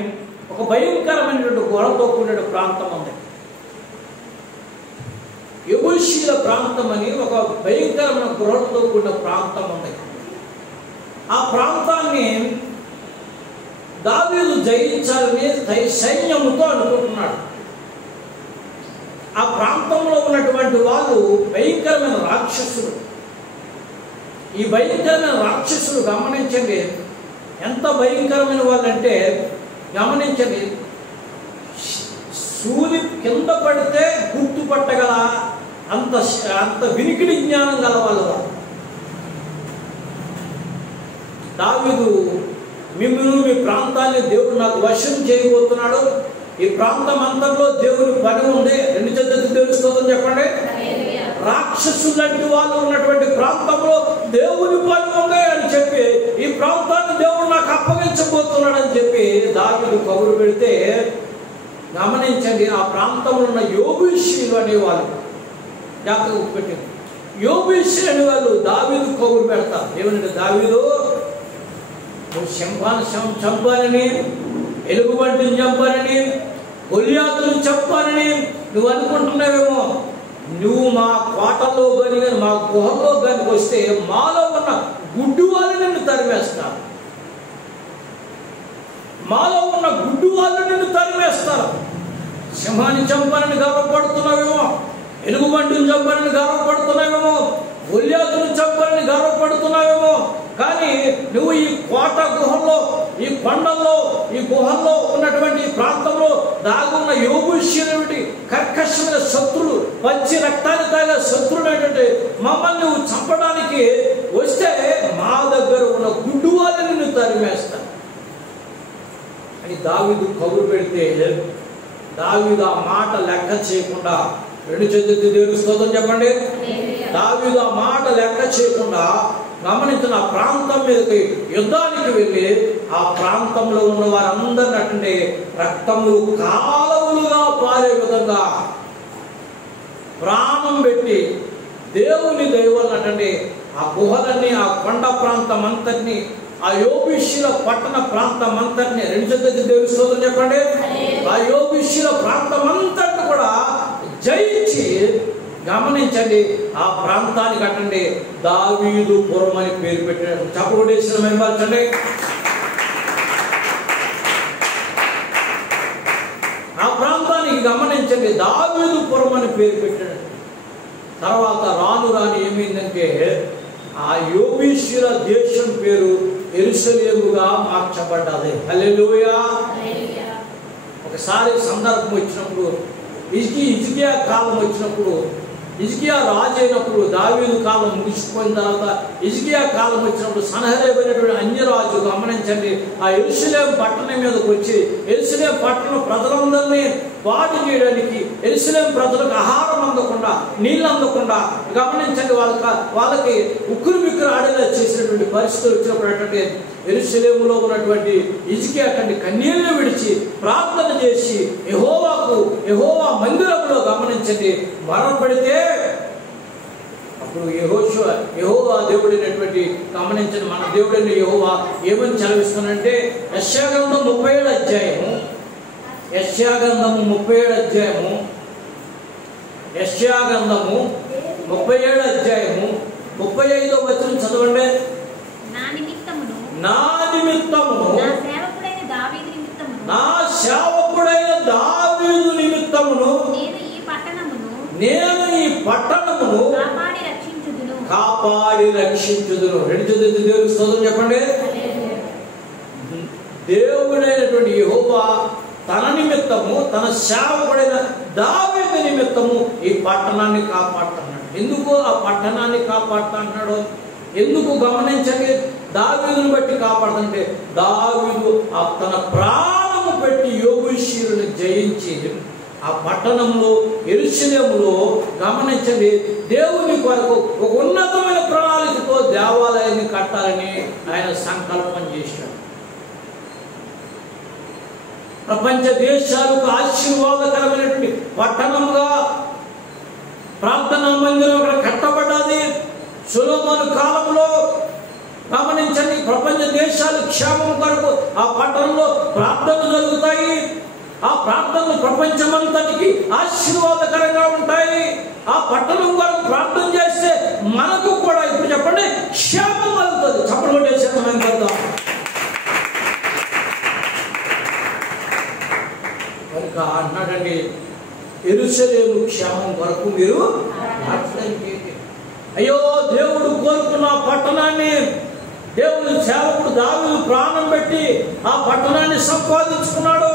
ఒక భయంకరమైనటువంటి గొడవతో కూడిన ప్రాంతం ఉంది. యెబూషీల ప్రాంతం అని ఒక భయంకరమైన గొడవతో కూడిన ప్రాంతం ఉంది. ఆ ప్రాంతాన్ని దావీదు జయించాలని సైన్యముతో అనుకుంటున్నాడు. ఆ ప్రాంతంలో ఉన్నటువంటి వాళ్ళు భయంకరమైన రాక్షసులు. ఈ భయంకరమైన రాక్షసులు గమనించండి ఎంత భయంకరమైన వాళ్ళంటే, గమనించండి, సూర్యు కింద పడితే గుర్తుపట్టగల అంత వినికిడి జ్ఞానం గల వాళ్ళు. దావీదు మిమ్మల్ని మీ ప్రాంతాన్ని దేవుడు నాకు వశం చేయబోతున్నాడు, ఈ ప్రాంతం అంతట్లో దేవుని పని ఉంది. 2 చేతులతో తెలుస్తుందని చెప్పండి. రాక్షసులు లాంటి వాళ్ళు ఉన్నటువంటి ప్రాంతంలో దేవుని పని ఉంది అని చెప్పి ఈ ప్రాంతాన్ని దేవుడు నాకు అప్పగించబోతున్నాడు అని చెప్పి దావీదు కబురు పెడితే గమనించండి, ఆ ప్రాంతంలో ఉన్న యెబూషీలు అనేవాళ్ళు జాగ్రత్తగా పెట్టింది. యెబూషీలు అనేవాళ్ళు దావీదు కబురు పెడతారు. ఏమంటే దావీదు నువ్వు సింహాన్ని చంపాలని, ఎలుగుబంటిని చంపాలని, గొల్యాతుని చంపాలని నువ్వు అనుకుంటున్నావేమో. నువ్వు మా కోటలో కానీ మా గుహలో కానీ వస్తే మాలో ఉన్న గుడ్డు వాళ్ళు నిన్ను తరిమేస్తారు. సింహాన్ని చంపాలని గర్వపడుతున్నావేమో, ఎలుగుబంటిని చంపాలని గర్వపడుతున్నావేమో, గొల్యాతుని చంపాలని గర్వపడుతున్నావేమో. కానీ నువ్వు ఈ కోట గుహల్లో, ఈ కొండల్లో, ఈ గుహల్లో ఉన్నటువంటి ఈ ప్రాంతంలో దాగున్న యెబూషీయులటువంటి కర్కశమైన శత్రులు, పచ్చి రక్తాన్ని తాగే శత్రులు ఏంటంటే మమ్మల్ని నువ్వు చంపడానికి వస్తే మా దగ్గర ఉన్న గుడ్డు వాళ్ళు నిన్ను తరిమేస్తారు అని దావీదు కబురు పెడితే, దావీదు ఆ మాట లెక్క చేయకుండా, 2 చేతులెత్తి దేవునికి స్తోత్రం చెప్పండి. దావీదు ఆ మాట లెక్క చేయకుండా గమనించిన ఆ ప్రాంతం మీదకి యుద్ధానికి వెళ్ళి ఆ ప్రాంతంలో ఉన్న వారందరినీ అంటే రక్తములు కాలువలుగా పారే విధంగా ప్రాణం పెట్టి దేవుని దయవలనంటే ఆ గుహలన్నీ, ఆ కొండ ప్రాంతం అంతటినీ, ఆ యెబూషీల పట్టణ ప్రాంతం అంతటినీ, 2 చేతులెత్తి దేవునికి స్తోత్రం చెప్పండి, ఆ యెబూషీల ప్రాంతం అంతటిని కూడా జయించి గమనించండి ఆ ప్రాంతానికి అట్టండి దావీదు పురం అని పేరు పెట్టాడు. చప్పకొట్టేసిన మెంబర్చండి. ఆ ప్రాంతానికి గమనించండి దావీదు పురం అని పేరు పెట్టాడు. తర్వాత రాను ఏమైందంటే ఆ యోబీషీల దేశం పేరు యెరూషలేముగా మార్చబడ్డది. హల్లెలూయా. ఒకసారి సందర్భం వచ్చినప్పుడు హిజ్కియా కాలం వచ్చినప్పుడు, హిజ్కియా రాజు అయినప్పుడు, దావీదు కాలం ముగిసిపోయిన తర్వాత హిజ్కియా కాలం వచ్చినప్పుడు సన్హెరీబు అనేటువంటి అన్యరాజు గమనించండి ఆ యెరూషలేము పట్టణం మీదకి వచ్చి యెరూషలేము పట్టణం ప్రజలందరినీ పాడు చేయడానికి, యెరూషలేము ప్రజలకు ఆహారం అందకుండా, నీళ్ళు అందకుండా గమనించండి వాళ్ళకి ఉక్కురు బిక్కురు ఆడేలా చేసినటువంటి పరిస్థితులు వచ్చినప్పుడు ఏంటంటే యెరూషలేములో ఉన్నటువంటి హిజ్కియా కన్నీళ్లు విడిచి ప్రార్థన చేసి యెహోవా మందిరంలో గమనించండి మరణపడితే అప్పుడు యెహోవా దేవుడైనటువంటి గమనించండి మన దేవుడైన యెహోవా ఏమని సెలవిస్తానంటే యెషయా గ్రంథం 37 అధ్యాయము, యెషయా గ్రంథము 37 అధ్యాయము, యెషయా గ్రంథము 37 అధ్యాయము 35వ వచనం చదవండి. నా నిమిత్తమును నా సేవకుడైన దావీదు నిమిత్తమును నేను ఈ పట్టణమును కాపాడి రక్షించుదును. దేవుని స్తోత్రం చెప్పండి. దేవుడైనటువంటి యెహోవా తన నిమిత్తము, తన సేవకుడైన దావీదు నిమిత్తము ఈ పట్టణాన్ని కాపాడుతున్నాడు. ఎందుకు ఆ పట్టణాన్ని కాపాడుతున్నాడు? ఎందుకు గమనించండి. దావీదును బట్టి కాపాడుతుంటే దావీదు తన ప్రాణము పెట్టి యోబీషీయులను జయించి ఆ పట్టణంలో యెరూషలేములో గమనించండి దేవుని కొరకు ఒక ఉన్నతమైన ప్రణాళికతో దేవాలయాన్ని కట్టాలని ఆయన సంకల్పం చేశాడు. ప్రపంచ దేశాలకు ఆశీర్వాదకరమైనటువంటి పట్టణంగా ప్రార్థనా మందిరం అక్కడ కట్టబడ్డది. సొలొమోను కాలంలో గమనించండి ప్రపంచ దేశాలు క్షేమం కొరకు ఆ పట్టణంలో ప్రార్థనలు జరుగుతాయి. ఆ ప్రార్థనలు ప్రపంచమంతటికి ఆశీర్వాదకరంగా ఉంటాయి. ఆ పట్టణం కొరకు ప్రార్థన చేస్తే మనకు కూడా ఇప్పుడు చెప్పండి క్షేమం కలుగుతుంది. చప్పట్లు కొట్టేసేమని కదా. కనుక అన్నాడండి యెరూషలేము క్షేమం కొరకు మీరు ప్రార్థన చేయండి. అయ్యో దేవుడు కోరుకున్న పట్టణాన్ని దేవుని సేవకుడు దావీదు ప్రాణం పెట్టి ఆ పట్టణాన్ని సంపాదించుకున్నాడు.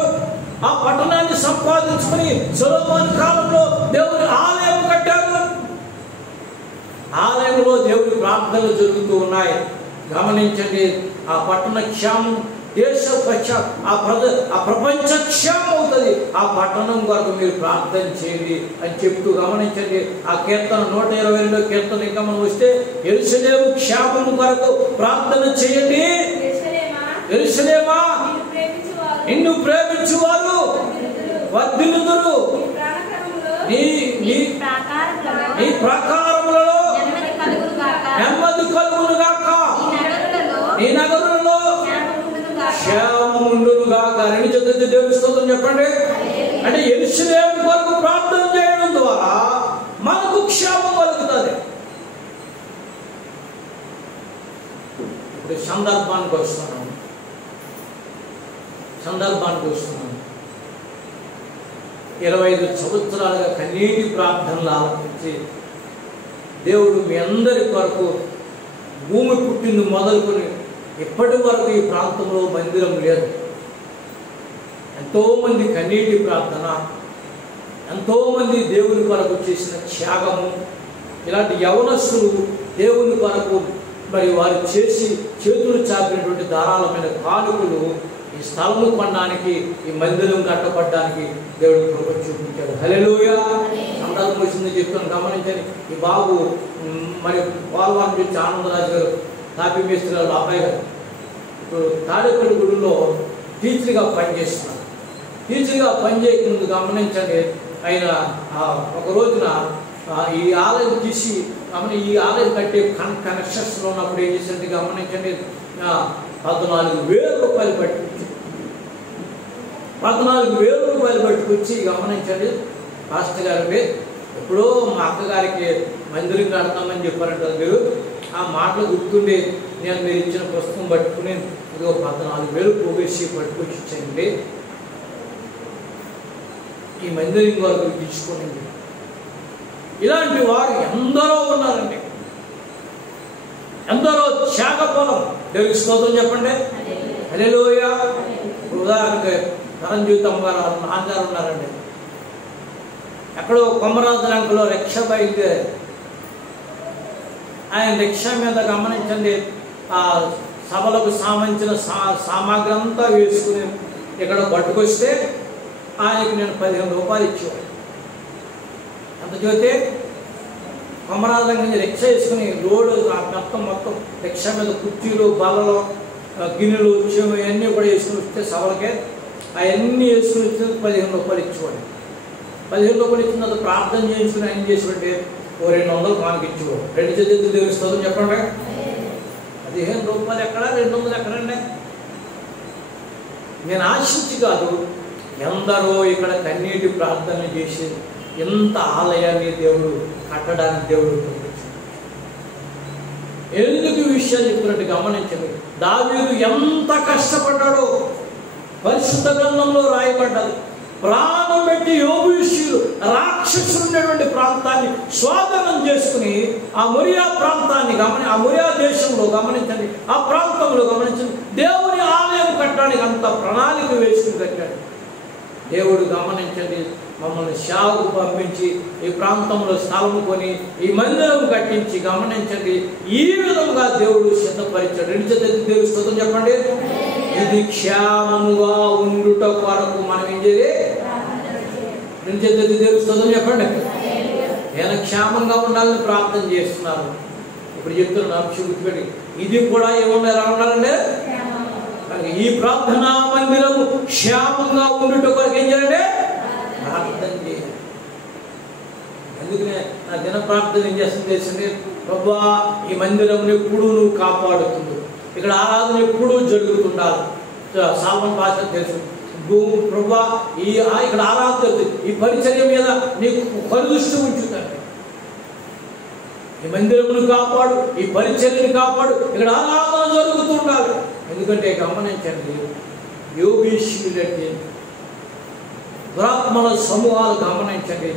ఆ పట్టణాన్ని సంపాదించుకుని సొలొమోను కాలంలో దేవుని ఆలయం కట్టారు. ఆలయంలో దేవుని ప్రార్థనలు జరుగుతూ ఉన్నాయి. గమనించండి ఆ పట్టణ క్షేమం, దేశ ఆ ప్రపంచ క్షేమం అవుతుంది. ఆ పట్టణం కొరకు మీరు ప్రార్థన చేయండి అని చెప్తూ గమనించండి ఆ కీర్తన 122 కీర్తన ఇంకా మనం వస్తే యెరూషలేము క్షేమం కొరకు ప్రార్థన చేయండి. యెరూషలేమా నిన్ను ప్రేమించువారు వర్ధిల్లుదురు, నీ ప్రాకారములలో నెమ్మది కలుగును గాక, నీ నగరులలో క్షేమముండును గాక. రెండు చేతులతో దేవుని స్తోత్రం చెప్పండి. అంటే యెరూషలేము కొరకు ప్రార్థన చేయడం ద్వారా మనకు క్షేమం కలుగుతుంది. ఇప్పుడు సందర్భానికి వస్తున్నాను. 25 సంవత్సరాలుగా కన్నీటి ప్రార్థనలు ఆలపించి దేవుడు మీ అందరి కొరకు భూమి పుట్టింది మొదలుకొని ఇప్పటి వరకు ఈ ప్రాంతంలో మందిరం లేదు. ఎంతోమంది కన్నీటి ప్రార్థన, ఎంతోమంది దేవుని కొరకు చేసిన త్యాగము, ఇలాంటి యవనస్తులు దేవుని కొరకు మరి వారు చేసి చేతులు చాపినటువంటి ధారాళమైన కానుకలు ఈ స్థలము కొనడానికి, ఈ మందిరం కట్టబడ్డానికి దేవుడు కృప చూపించాడు. హల్లెలూయా. సందర్భం వచ్చింది చెప్తాను గమనించండి. ఈ బాబు మరి పోలవరం నుంచి ఆనందరాజు గారు తాపీ మేస్త్రి గారు అబ్బాయి గారు ఇప్పుడు తాడేపల్లి గుడిలో టీచర్గా పనిచేస్తున్నారు. టీచర్గా పనిచేయకముందు గమనించండి ఆయన ఒక రోజున ఈ ఆలయం తీసి ఈ ఆలయం కట్టే కనెక్షన్స్లో ఉన్నప్పుడు ఏం చేసింది గమనించండి 14,000 రూపాయలు పట్టుకొచ్చి 14,000 రూపాయలు పట్టుకొచ్చి గమనించండి పాస్టర్ గారికి ఎప్పుడో మా అక్కగారికి మందిరం కడతామని చెప్పారంట. మీరు ఆ మాటలు గుర్తుండి నేను మీరు ఇచ్చిన పుస్తకం పట్టుకుని ఇదిగో 14,000 పోగేసి పట్టుకొచ్చి ఇచ్చేయండి, ఈ మందిరం వరకు తీసుకోండి. ఇలాంటి వారు ఎందరో ఉన్నారండి. ఎందరో త్యాగఫలం. దేవునికి స్తోత్రం చెప్పండి. హల్లెలూయా. ఉదాహరణకి తరంజీవితం గారు నాన్నగారు ఉన్నారండి. ఎక్కడో కొమరాజు లంకలో రిక్ష బయలుదేరి ఆయన రిక్షా మీద గమనించండి ఆ సభలకు సంబంధించిన సామాగ్రి అంతా వేసుకుని ఇక్కడ పట్టుకొస్తే ఆయనకి నేను 15 రూపాయలు ఇచ్చేవాడు. అంత చూస్తే కొమరాజు లంక నుంచి రిక్షా వేసుకుని లోడు మొత్తం రిక్షా మీద కుర్చీలు బల్లలు గిన్నెలు చెము ఇవన్నీ కూడా వేసుకుని వస్తే సభలకే అవన్నీ వేసుకుని వచ్చి 15 రూపాయలు ఇచ్చేవాడు. 15 రూపాయలు ఇచ్చిన తర్వాత ప్రార్థన చేయించుకుని ఆయన చేసినట్టే 200 మనకి ఇచ్చేవాడు. 2 చేతులు దేవుని స్తోత్రం చెప్పండి. 15 రూపాయలు ఎక్కడ, 200 ఎక్కడండి? నేను ఆశించి కాదు, ఎందరో ఇక్కడ కన్నీటి ప్రార్థన చేసి ఎంత ఆలయాన్ని దేవుడు కట్టడానికి దేవుడు ఎందుకు ఈ విషయాలు చెప్తున్నట్టు గమనించండి. దావీదు ఎంత కష్టపడ్డాడో పరిశుద్ధ గ్రంథంలో రాయబడ్డది. ప్రాణం పెట్టి యోబుషులు రాక్షసులున్నటువంటి ప్రాంతాన్ని స్వాధీనం చేసుకుని ఆ మొరియా ప్రాంతాన్ని ఆ మొరియా దేశంలో గమనించండి, ఆ ప్రాంతంలో గమనించండి, దేవుని ఆలయం కట్టడానికి అంత ప్రణాళిక వేసుకుని కట్టాడు. దేవుడు గమనించండి మమ్మల్ని షావుకు పంపించి ఈ ప్రాంతంలో స్థలం కొని ఈ మందిరం కట్టించి గమనించండి ఈ విధంగా దేవుడు సిద్ధపరిచాడు. 2 చేతులు దేవుని స్తోత్రం చెప్పండి. ఇది క్షేమముగా ఉండుట కొరకు మనం ఏం చేయాలి? 2 చేతులు దేవుని స్తోత్రం చెప్పండి. నేను క్షేమంగా ఉండాలని ప్రార్థన చేస్తున్నారు. ఇప్పుడు చెప్తున్న అంశం గుర్తుపెట్టి ఇది కూడా ఏమన్నా ఎలా ఉండాలంటే ఈ ప్రార్థనా మందిరము క్షేమంగా ఉండుట కొరకు ఏం చేయాలంటే ప్రార్థన చేయాలి. అందుకనే నా దిన ప్రార్థన ఏం చేస్తుంది తెలుసండి, ప్రభువా ఈ మందిరం ఎప్పుడు నువ్వు కాపాడుతుంది, ఇక్కడ ఆరాధన ఎప్పుడూ జరుగుతుండాలి. సాల్మన్ భాష తెలుసు, ప్రభువా ఇక్కడ ఆరాధన ఈ పరిచర్య మీద నీకు కరుదృష్టి ఉంచుతాడు. ఈ మందిరమును కాపాడు, ఈ పరిచర్యను కాపాడు, ఇక్కడ ఆరాధన జరుగుతుండాలి. ఎందుకంటే గమనించండి యోగీశ్వరులంటే దురాత్మల సమూహాలు గమనించండి.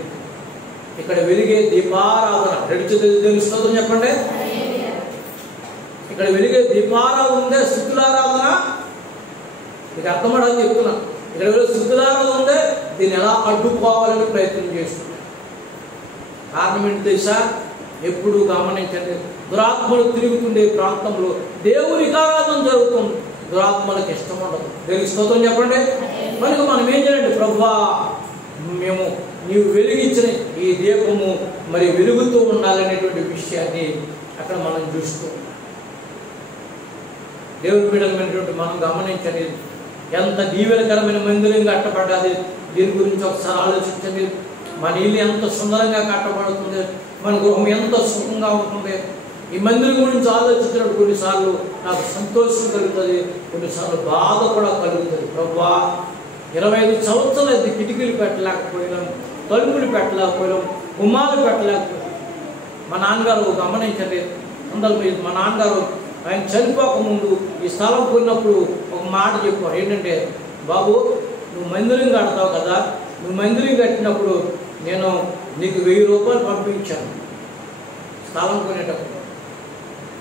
ఇక్కడ వెలిగే దీపారాధన 2 చేతులు దేవుని స్తోత్రం చెప్పండి. ఇక్కడ వెలిగే దీపారాధన ఉందే, స్తుతులారాధన మీకు అర్థమని చెప్తున్నా. ఇక్కడ వెలిగే స్తుతులారాధన ఉందే, దీన్ని ఎలా అడ్డుకోవాలని ప్రయత్నం చేస్తున్నారు. కారణం ఏంటి తెలుసా? ఎప్పుడు గమనించండి దురాత్మలు తిరుగుతుండే ప్రాంతంలో దేవునికి ఆరాధన జరుగుతుంది, దురాత్మలకు ఇష్టం ఉండదు. దేవునికి స్తోత్రం చెప్పండి. కనుక మనం ఏం చేయాలండి, ప్రభువా మేము నీవు వెలిగించిన ఈ దీపము మరి వెలుగుతూ ఉండాలనేటువంటి విషయాన్ని అక్కడ మనం చూస్తూ దేవుని బిడ్డలమైనటువంటి మనం గమనించండి ఎంత దీవెనకరమైన మందిరం కట్టబడ్డది. దీని గురించి ఒకసారి ఆలోచించండి. మన ఇల్లు ఎంత సుందరంగా కట్టబడుతుంది, మన గృహం ఎంత సుఖంగా ఉంటుంది. ఈ మందిరం గురించి ఆలోచించినప్పుడు కొన్నిసార్లు నాకు సంతోషం కలుగుతుంది, కొన్నిసార్లు బాధ కూడా కలుగుతుంది. ప్రభువా 25 సంవత్సరాలు కిటికీలు పెట్టలేకపోయినాం, తలుపులు పెట్టలేకపోయినాం, గుమ్మాలు పెట్టలేకపోయినాం. మా నాన్నగారు గమనించండి అందరూ, మా నాన్నగారు ఆయన చనిపోకముందు ఈ స్థలం కొన్నప్పుడు ఒక మాట చెప్పారు. ఏంటంటే, బాబు నువ్వు మందిరం కడతావు కదా, నువ్వు మందిరం కట్టినప్పుడు నేను నీకు 1000 రూపాయలు పంపించాను స్థలం కొనేటప్పుడు.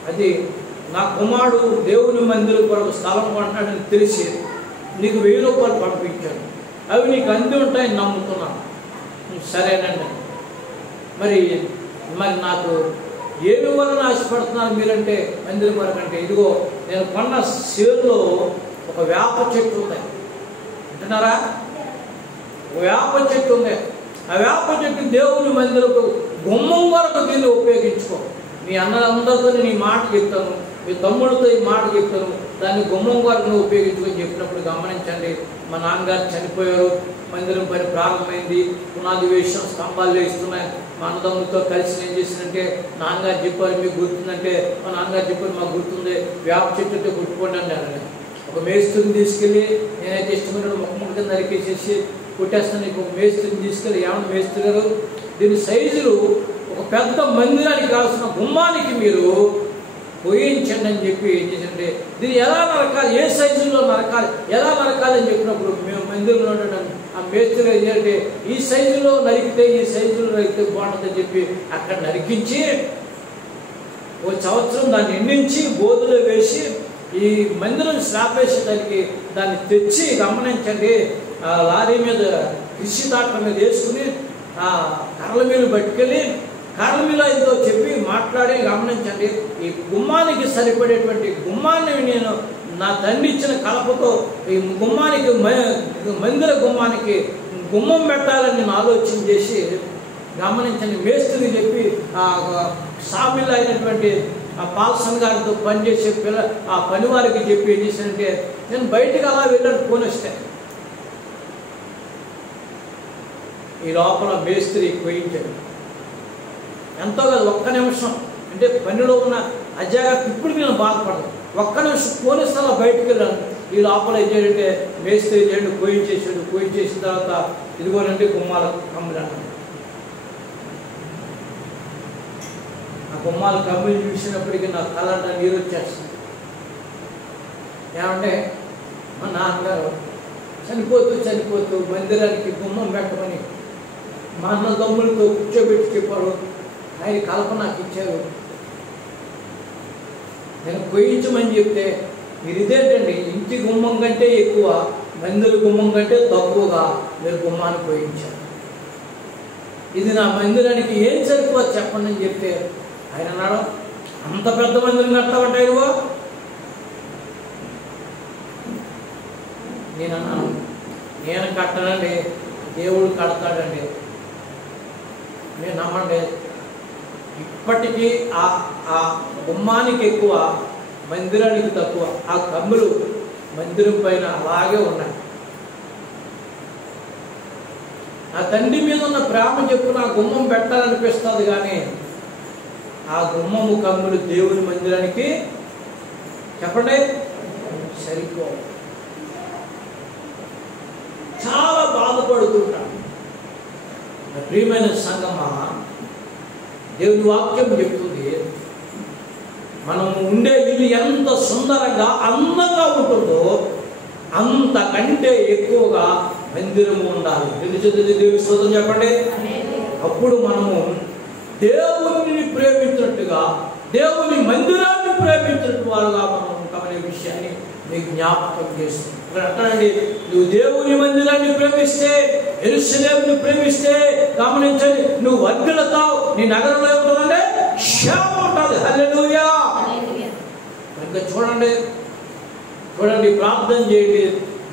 అది నా కుమారుడు దేవుని మందిరం కొరకు స్థలం కొంటాడని తెలిసి నీకు 1000 రూపాయలు పంపించాను, అవి నీకు అంది ఉంటాయని నమ్ముతున్నాను. సరేనండి. మరి నాకు ఏమి వలన ఆశపడుతున్నారు మీరంటే మందిరం వరకు అంటే, ఇదిగో నేను కొన్న సేరులో ఒక వేప చెట్టు ఉంది అంటున్నారా, వేప చెట్టు ఉంది. ఆ వేప చెట్టు దేవుని మందిరకు గుమ్మం వరకు దీన్ని ఉపయోగించుకో. మీ అన్నలందరితో నీ మాట చెప్తాను, మీ తమ్ముడితో ఈ మాట చెప్తాను, దాన్ని గుమ్మం వరకు నువ్వు ఉపయోగించుకొని చెప్పినప్పుడు గమనించండి మా నాన్నగారు చనిపోయారు, మందిరం పని ప్రారంభమైంది, పునాది వేషం స్తంభాలు వేస్తున్నాయి. మా అన్నదమ్ములతో కలిసి ఏం చేసిందంటే నాన్నగారు చెప్పారు మీకు గుర్తుందంటే, మా నాన్నగారు చెప్పారు మాకు గుర్తుంది, వేప చెట్టుతో కొట్టుకోండి అన్నారు. ఒక మేస్త్రిని తీసుకెళ్ళి నేనైతే ఇష్టమైన ముఖముఖ కింద నరికేసేసి కొట్టేస్తాను. నీకు ఒక మేస్త్రిని తీసుకెళ్ళి ఏమన్నా మేస్త్రి గారు దీని సైజులు ఒక పెద్ద మందిరానికి కావాల్సిన గుమ్మానికి మీరు పోయించండి అని చెప్పి ఏం చేసిందంటే దీన్ని ఎలా నరకాలి, ఏ సైజుల్లో నరకాలి, ఎలా నరకాలి అని చెప్పినప్పుడు మేము మందిరంలో ఆ మేస్త్రి ఏంటంటే ఈ సైజులో నరికితే ఈ సైజులో నరికితే బాగుంటుందని చెప్పి అక్కడ నరికించి ఒక సంవత్సరం దాన్ని ఎండించి బోధులో వేసి ఈ మందిరం శ్రాపేసేదానికి దాన్ని తెచ్చి గమనించండి, లారీ మీద కృషి తాట్ల మీద వేసుకుని కర్రల మీద పట్టుకెళ్ళి కర్రల మీద ఏదో చెప్పి మాట్లాడి గమనించండి, ఈ గుమ్మానికి సరిపడేటువంటి గుమ్మాన్ని నేను నా తండ్రి ఇచ్చిన కలపతో ఈ గుమ్మానికి మందిర గుమ్మానికి గుమ్మం పెట్టాలని నేను ఆలోచన చేసి గమనించండి, మేస్త్రికి చెప్పి సామిల్ అయినటువంటి పాల్సన్ గారితో పనిచేసే ఆ పని వారికి చెప్పి ఏం చేశానంటే, నేను బయటకు అలా వెళ్ళాను ఫోన్ వస్తే, ఈ లోపల మేస్త్రి పోయించాడు. ఎంతో కాదు, ఒక్క నిమిషం అంటే పనిలో ఉన్న అజాగ్రత్త ఇప్పుడు నేను బాధపడదు, ఒక్క నిమిషం పోలీసు అలా బయటకు వెళ్ళాను. ఈ లోపల ఏం చేయాలంటే మేస్త్రి చేయండి పోయించేసాడు. పోయించేసిన తర్వాత ఇదిగోనండి గుమ్మాల కమ్ములు అన్నాడు. ఆ గుమ్మాల కమ్ములు చూసినప్పటికీ నా కళ్ళంట నీరు వచ్చేస్తుంది. ఏమంటే మా నాన్నగారు చనిపోతూ మందిరానికి గుమ్మం పెట్టమని మా అన్న తమ్ములతో కూర్చోబెట్టి చెప్పారు. ఆయన కల్పన నాకు ఇచ్చారు. నేను పోయించమని చెప్తే మీరు ఇదేంటండి, ఇంటి గుమ్మం కంటే ఎక్కువ మందిర గుమ్మం కంటే తక్కువగా మీరు గుమ్మాన్ని పోయించారు, ఇది నా మందిరానికి ఏం సరిపోదు చెప్పండి అని చెప్తే ఆయన అన్నాడు, అంత పెద్ద మందిరం కట్టామంటాయి నువ్వు? నేను అన్నాను, నేను కట్టనండి, దేవుడు కడతాడండి, నేను నమ్మండి. ఇప్పటికీ ఆ గుమ్మానికి ఎక్కువ మందిరానికి తక్కువ ఆ కమ్ములు మందిరం పైన అలాగే ఉన్నాయి. నా తండ్రి మీద ఉన్న ప్రేమ చెప్పు నా గుమ్మం పెట్టాలనిపిస్తుంది, కానీ ఆ గుమ్మము కమ్ములు దేవుని మందిరానికి చెప్పండి సరిపో. చాలా బాధపడుతుంటాను. ప్రియమైన సంగమా, దేవుని వాక్యం చెప్తుంది, మనం ఉండే ఇల్లు ఎంత సుందరంగా అందంగా ఉంటుందో అంతకంటే ఎక్కువగా మందిరము ఉండాలి. దేవుని స్తోత్రం చెప్పండి. అప్పుడు మనము దేవుని ప్రేమించినట్టుగా దేవుని మందిరాన్ని ప్రేమించినట్టు వారుగా మనం ఉంటామనే విషయాన్ని మీకు జ్ఞాపకం చేస్తుంది. అంటానండి, నువ్వు దేవుని మందిరాన్ని ప్రేమిస్తే, యెరూషలేముని ప్రేమిస్తే గమనించండి, నువ్వు వర్ధిల్లుతావు. నీ నగరంలో ఏముంటుందంటే క్షేమం ఉంటుంది. హల్లెలూయా. ఇంకా చూడండి, ప్రార్థన చేయండి.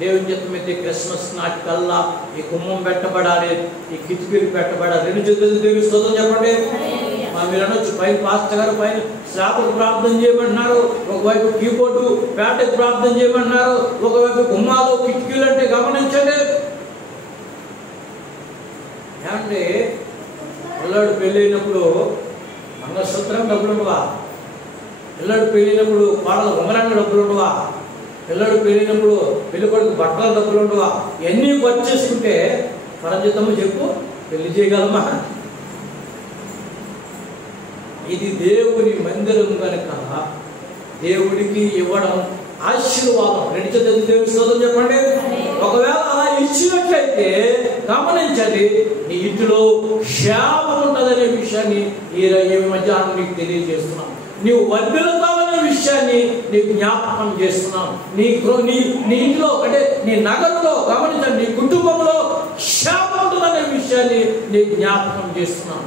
దేవుని చిత్తమైతే క్రిస్మస్ నాటికల్లా ఈ గుమ్మం పెట్టబడాలి, ఈ కిటికీలు పెట్టబడాలి. రెండు చేతులు దేవుని స్తోత్రం చెప్పండి. మీరు అనొచ్చు, పైన పాస్టర్ గారు పైన శ్రాపకు ప్రార్థన చేయమంటున్నారు, ఒకవైపు కీబోర్డు పేటకు ప్రార్థన చేయమంటున్నారు, ఒకవైపు గుమ్మాలు కిటికీలు అంటే గమనించండి. ఏమంటే పిల్లాడు పెళ్ళైనప్పుడు మంగళసూత్రం డబ్బులు ఉండవా? పిల్లాడు పెళ్ళినప్పుడు కోడలు ఉంగరానికి డబ్బులు ఉండవా? పిల్లాడు పెళ్ళినప్పుడు పెళ్లి కొడుకు బట్టల డబ్బులు ఉండవా? ఇవన్నీ ఖర్చు చేసుకుంటే పరంజితము చెప్పు, పెళ్లి చేయగలమా? ఇది దేవుని మందిరం కనుక దేవుడికి ఇవ్వడం ఆశీర్వాదం. రెండు చేతులు దేవుని స్తోత్రం చెప్పండి. ఒకవేళ అలా ఇచ్చినట్లయితే గమనించండి, నీ ఇంటిలో క్షేమం ఉంటుందనే విషయాన్ని ఈ మధ్యాహ్నం నీకు తెలియజేస్తున్నాం. నీవు వర్ధిల్లుతావనే విషయాన్ని నీకు జ్ఞాపకం చేస్తున్నాం. నీ ఇంట్లో అంటే నీ నగరంలో గమనించండి, నీ కుటుంబంలో క్షేమం ఉంటుందనే విషయాన్ని నీకు జ్ఞాపకం చేస్తున్నాం.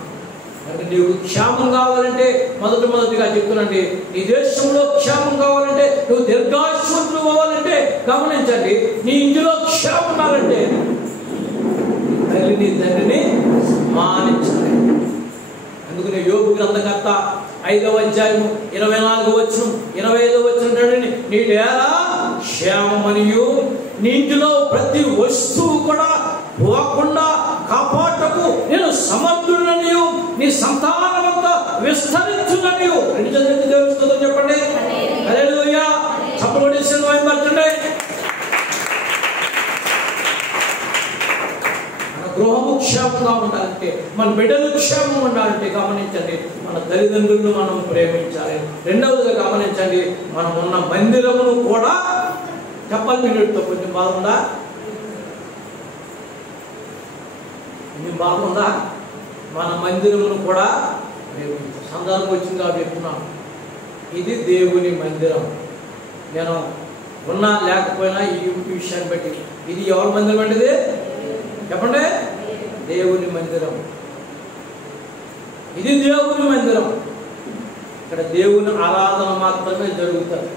అంటే నీకు క్షేమం కావాలంటే మొదటిగా చెప్తున్నాండి, నీ దేశంలో క్షేమం కావాలంటే, నువ్వు దీర్ఘాయుష్మంతులు అవ్వాలంటే గమనించండి, నీ ఇంటిలో క్షేమం ఉండాలంటే తల్లిని తండ్రిని సన్మానించాలి. అందుకని యోబు గ్రంథకర్త 5వ అధ్యాయము 24వ వచనం 25వ వచనం, నీ డేరా క్షేమమనియు నీ ఇంటిలో ప్రతి వస్తువు కూడా పోకుండా కాపాటకు నేను సమర్థుడనియు నీ సంతానమంతా విస్తరించుననియు. రెండు చేతులెత్తి దేవుని స్తోత్రం చెప్పండి. హల్లెలూయా. చప్పట్లు కొట్టి మహిమపరచండి. మన గృహము క్షేమంగా ఉండాలంటే, మన బిడ్డలు క్షేమంగా ఉండాలంటే గమనించండి, మన తల్లిదండ్రులను మనం ప్రేమించాలి. రెండవదిగా గమనించండి, మనం ఉన్న మందిరమును కూడా చెప్పాలి. మీరుతో కొంచెం బాగుందా? కొంచెం బాగుందా? మన మందిరమును కూడా సందర్భం వచ్చింది కాబట్టి చెప్తున్నాను. ఇది దేవుని మందిరం. నేను ఉన్నా లేకపోయినా ఈ విషయాన్ని బట్టి ఇది ఎవరి మందిరం అంటే ఇది చెప్పండి, దేవుని మందిరం. ఇది దేవుని మందిరం. ఇక్కడ దేవుని ఆరాధన మాత్రమే జరుగుతుంది.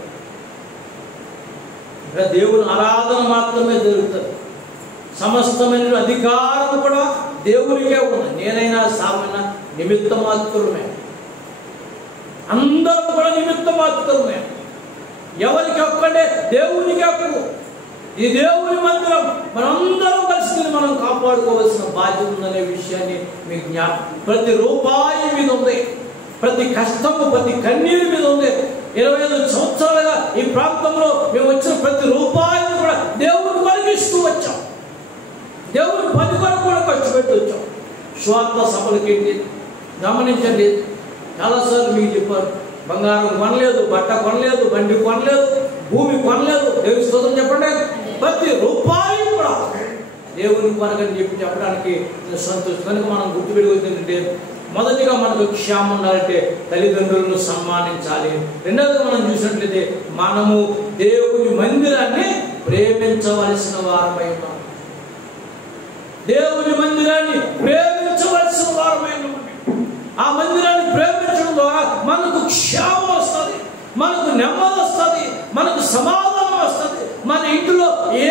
ఇక్కడ దేవుని ఆరాధన మాత్రమే జరుగుతుంది. సమస్తమైన అధికారం కూడా దేవునికే ఉంది. నేనైనా సామైనా నిమిత్త మాత్రమే. అందరూ కూడా నిమిత్త మాత్రమే. ఎవరికి ఒక్కడే, దేవునికి ఒక్కడు. ఈ దేవుని మందిరం మనందరం కలిసి మనం కాపాడుకోవాల్సిన బాధ్యత ఉందనే విషయాన్ని మీకు జ్ఞాపకం. ప్రతి రూపాయి మీద ఉంది, ప్రతి కష్టము ప్రతి కన్నీరు మీద ఉంది. 25 సంవత్సరాలుగా ఈ ప్రాంతంలో మేము వచ్చిన ప్రతి రూపాయిని కూడా దేవుని కలిగిస్తూ వచ్చాం. దేవుని పని కొరకు కూడా ఖర్చు పెట్టి వచ్చాం. స్వార్థ సభలకి గమనించండి. చాలాసార్లు మీకు చెప్పారు, బంగారం కొనలేదు, బట్ట కొనలేదు, బండి కొనలేదు, భూమి కొనలేదు. దేవుని స్తోత్రం చెప్పండి. ప్రతి రూపాయి కూడా దేవుని కొనకని చెప్పడానికి సంతోషం. కనుక మనం గుర్తుపెట్టుకుంది ఏంటంటే, మొదటిగా మనకు క్షేమం ఉండాలంటే తల్లిదండ్రులను సన్మానించాలి. రెండవది మనం చూసినట్లయితే మనము దేవుని మందిరాన్ని ప్రేమించవలసిన వారమై ఉన్నాం. దేవుని మందిరాన్ని ప్రేమించవలసిన వారమై ఉన్నాం. ఆ మందిరాన్ని ప్రేమించడం ద్వారా మనకు క్షేమం వస్తుంది, మనకు నెమ్మది వస్తుంది, మనకు సమాధానం వస్తుంది. మన ఇంట్లో ఏ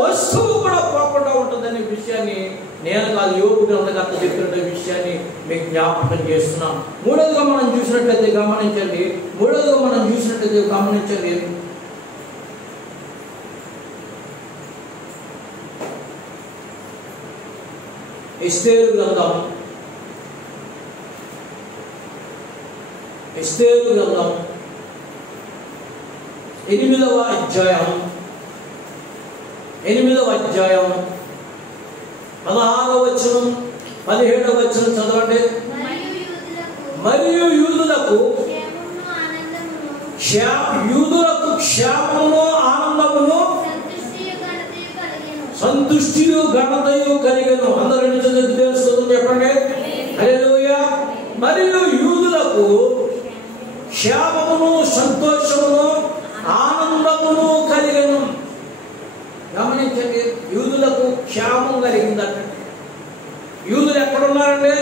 వస్తువు కూడా పోకుండా ఉంటుందనే విషయాన్ని నేను కాదు, యోగు గ్రంథకర్త చెప్పిన విషయాన్ని మీకు జ్ఞాపకం చేస్తున్నాను. మూడవదిగా మనం చూసినట్లయితే గమనించండి. ఎస్తేరు గ్రంథం 8వ అధ్యాయం 16వ వచనం 17వ వచనం చదవండి. మరియు యూదులకు క్షేమమును ఆనందమును సంతుష్టియు ఘనతయు కలిగెను. అందరూ చెప్పండి హల్లెలూయా. మరియు యూదులకు క్షేమమును సంతోషమును ఆనందమును కలిగెను. గమనించండి, యూదులకు క్షేమం కలిగిందట. యూదులు ఎక్కడున్నారండి?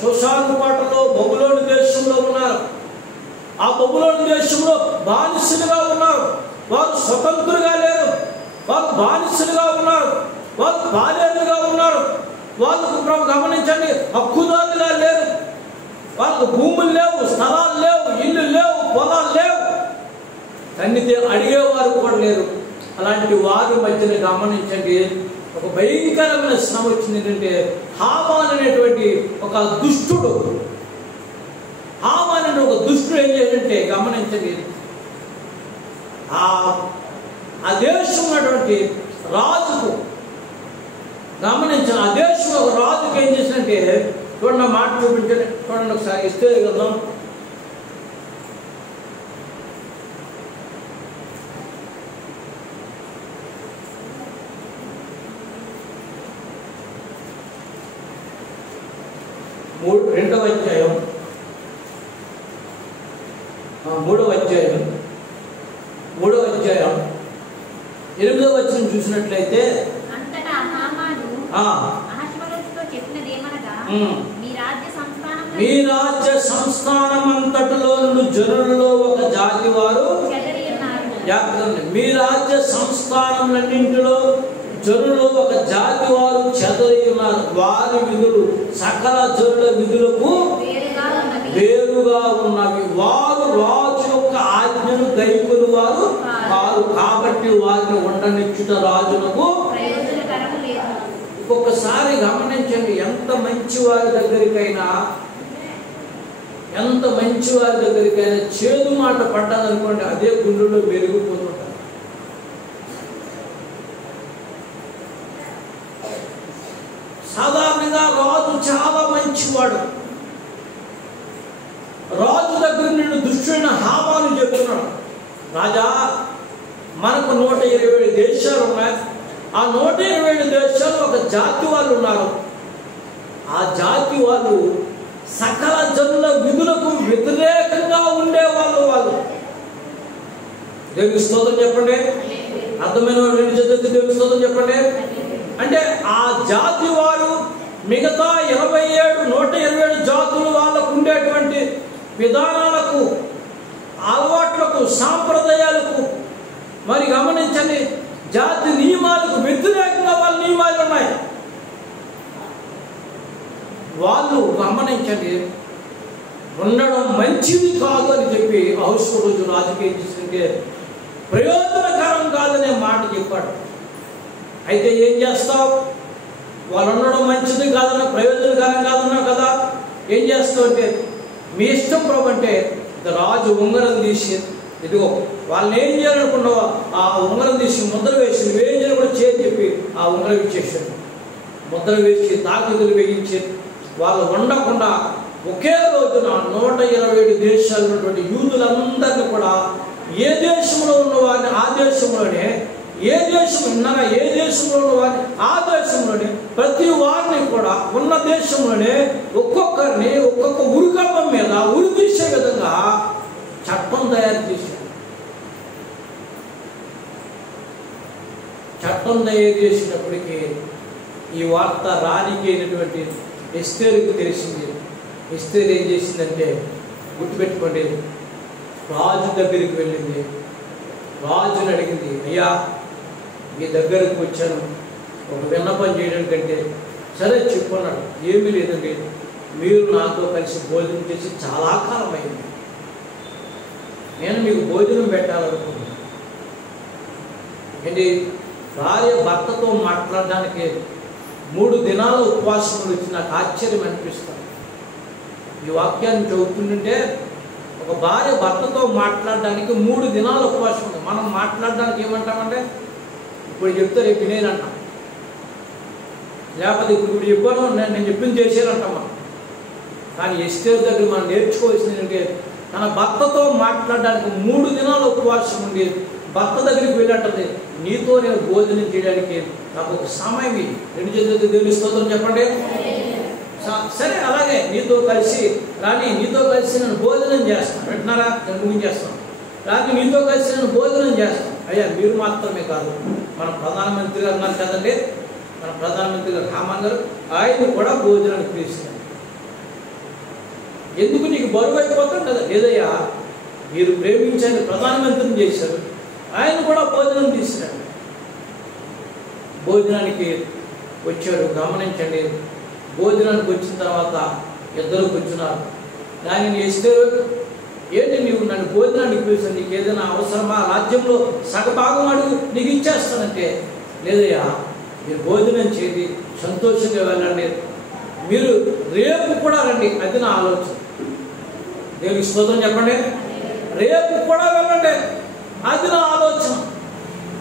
షోషాను పాటలో బబులోను దేశంలో ఉన్నారు. ఆ బబులోను దేశంలో బానిసలుగా ఉన్నారు. వారు స్వతంత్రులుగా లేరు, వారు బానిసలుగా ఉన్నారు, వారు బాలేరుగా ఉన్నారు. వాళ్ళకు గమనించండి, హక్కుదారులుగా లేరు. వాళ్ళకు భూములు లేవు, స్థలాలు లేవు, ఇల్లు లేవు, పొలాలు లేవు, కన్నితే అడిగేవారు కూడా లేరు. అలాంటి వారి మధ్యన గమనించండి, ఒక భయంకరమైన శ్రమ వచ్చింది. ఏంటంటే హామాన్ అనేటువంటి ఒక దుష్టుడు ఏం చేయాలంటే గమనించండి, ఆ దేశం ఉన్నటువంటి రాజుకు గమనించండి, ఆ దేశం ఒక రాజుకు ఏం చేసినంటే చూడండి, మాట చూపించండి. చూడండి ఒకసారి. ఎస్తేరు గ్రంథం 2వ అధ్యాయం 8వ వచనం చూసినట్లయితే, మీ రాజ్య సంస్థానం అంతటిలో జనులలో ఒక జాతి వారు, మీ రాజ్య సంస్థానములన్నింటిలో జనులు ఒక జాతి వారు చెదరి ఉన్నారు. వారి విధులు సకల జనుల విధులకు వేరుగా ఉన్నవి. వారు రాజు యొక్క ఆజ్ఞను గైకొను వారు కాదు, కాబట్టి వారిని ఉండనిచ్చుట రాజునకు. ఒక్కొక్కసారి గమనించండి, ఎంత మంచి వారి దగ్గరికైనా చేదు మాట పడ్డదనుకోండి, అదే గుండెలో మెరుగుపోతుంటారు. సాధారణంగా రాజు చాలా మంచివాడు. రాజు దగ్గర నిన్ను దుష్టుడైన హామాను చెప్తున్నాడు, రాజా మనకు 127 దేశాలు ఉన్నాయి. ఆ 127 దేశాలు ఒక జాతి వాళ్ళు ఉన్నారు. ఆ జాతి వాళ్ళు సకల జనుల విధులకు వ్యతిరేకంగా ఉండేవాళ్ళు వాళ్ళు. దేవునికి స్తోత్రం చెప్పండి. అర్థమైన వాళ్ళు రెండు చేతులెత్తి దేవునికి స్తోత్రం చెప్పండి. అంటే ఆ జాతి వారు మిగతా 127 జాతులు వాళ్ళకు ఉండేటువంటి విధానాలకు, అలవాట్లకు, సాంప్రదాయాలకు, మరి గమనించండి, జాతి నియమాలకు వ్యతిరేకంగా వాళ్ళ నియమాలు ఉన్నాయి. వాళ్ళు గమనించండి ఉండడం మంచిది కాదు అని చెప్పి రోజు రాజకీయం చేస్తుంటే ప్రయోజనకరం కాదనే మాట చెప్పాడు. అయితే ఏం చేస్తావు? వాళ్ళు ఉండడం మంచిది కాదన్నా, ప్రయోజనకరం కాదన్నా కదా, ఏం చేస్తావు అంటే మీ ఇష్టం ప్రభు అంటే రాజు ఉంగరం తీసి, ఇదిగో వాళ్ళని ఏం చేయాలనుకున్నావో ఆ ఉంగరం తీసి ముద్ర వేసి నువ్వేం చేయాలి కూడా చేయని చెప్పి ఆ ఉంగరం ఇచ్చేసాడు. ముద్ర వేసి తాకిదులు వేయించి వాళ్ళు ఉండకుండా ఒకే రోజున 127 దేశాలు ఉన్నటువంటి యూదులందరినీ కూడా ఏ దేశంలో ఉన్నవారిని ఆ దేశంలోనే, ఏ దేశం ఉన్నారా ఏ దేశంలో ఉన్నవారిని ఆ దేశంలోనే, ప్రతి వారిని కూడా ఉన్న దేశంలోనే ఒక్కొక్కరిని ఒక్కొక్క ఉరికంబం మీద ఉరి తీసే విధంగా చట్టం తయారు చేశారు. చట్టం తయారు చేసినప్పటికీ ఈ వార్త రాణికి అయినటువంటి ఎస్తేరుకు తెలిసింది. ఎస్తేరు ఏం చేసిందంటే, గుర్తుపెట్టుకోండి, రాజు దగ్గరికి వెళ్ళింది. రాజుని అడిగింది, అయ్యా మీ దగ్గరకు వచ్చాను ఒక విన్నపం చేయడం కంటే. సరే చెప్పుకున్నాడు. ఏమీ లేదండి, మీరు నాతో కలిసి భోజనం చేసి చాలా కాలం అయింది, నేను మీకు భోజనం పెట్టాలనుకున్నాను. ఏంటి, భార్య భర్తతో మాట్లాడడానికి 3 దినాల ఉపవాసం వచ్చి నాకు ఆశ్చర్యం అనిపిస్తుంది. ఈ వాక్యాన్ని చదువుతుంటే ఒక భార్య భర్తతో మాట్లాడడానికి 3 దినాల ఉపవాసం ఉంది. మనం మాట్లాడడానికి ఏమంటామంటే ఇప్పుడు చెప్తే రేపు వినేనంటాం, లేకపోతే ఇప్పుడు చెప్పాను నేను చెప్పింది చేసేనంటాం మనం. కానీ ఎస్తేరు దగ్గర మనం నేర్చుకోవాల్సింది ఏంటంటే తన భర్తతో మాట్లాడడానికి 3 దినాల ఉపవాసం ఉండి భర్త దగ్గరికి వెళ్ళంటది, నీతో నేను భోజనం చేయడానికి నాకు ఒక సమయం ఇది. 2 చేతులతో దేవుని స్తోత్రం చెప్పండి. సరే అలాగే నీతో కలిసి రాని, నీతో కలిసి నేను భోజనం చేస్తాను. వింటున్నారా? నేను ముగించేస్తాను. రాని నీతో కలిసి నేను భోజనం చేస్తాను. అయ్యా మీరు మాత్రమే కాదు, మన ప్రధానమంత్రి గారు ఉన్నారు కదండి, మన ప్రధానమంత్రి గారు హామాన్ గారు, ఆయన కూడా భోజనానికి పిలుస్తారు. ఎందుకు నీకు బరువు అయిపోతాం కదా? లేదయ్యా, మీరు ప్రేమించని ప్రధానమంత్రిని చేశారు, ఆయన కూడా భోజనం తీసుకురాడు. భోజనానికి వచ్చాడు. గమనించండి, భోజనానికి వచ్చిన తర్వాత ఇద్దరు కూర్చున్నారు. దానిని ఎస్తేరు, ఏంటి నీవు నన్ను భోజనానికి పిలిచాను, నీకు ఏదైనా అవసరమా? రాజ్యంలో సగభాగం అడుగు, నీకు ఇచ్చేస్తానంటే, లేదయ్యా మీరు భోజనం చేసి సంతోషంగా వెళ్ళండి, మీరు రేపు కూడా రండి. అది నా ఆలోచన. దేవునికి స్తోత్రం చెప్పండి. రేపు కూడా వెళ్ళండి, అది నా ఆలోచన.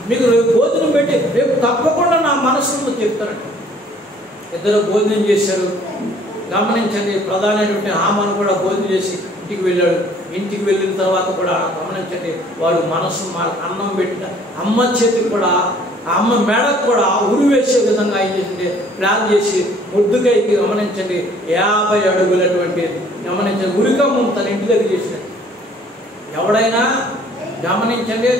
మీకు రేపు భోజనం పెట్టి రేపు తప్పకుండా నా మనసులో చెప్తారండి. ఇద్దరు భోజనం చేశారు. గమనించండి, ప్రధానమైనటువంటి హామాను కూడా భోజనం చేసి ఇంటికి వెళ్ళాడు. ఇంటికి వెళ్ళిన తర్వాత కూడా గమనించండి, వాడు మనసు అన్నం పెట్టిన అమ్మ చేతికి కూడా, ఆ అమ్మ మేడకు కూడా ఉరి వేసే విధంగా ఏం చేసింది ప్లాన్ చేసి ముద్దుకైకి గమనించండి 50 అడుగులటువంటి గమనించండి ఉరికమ్మం తన ఇంటి దగ్గర చేసినట్టు. ఎవడైనా గమనించండి,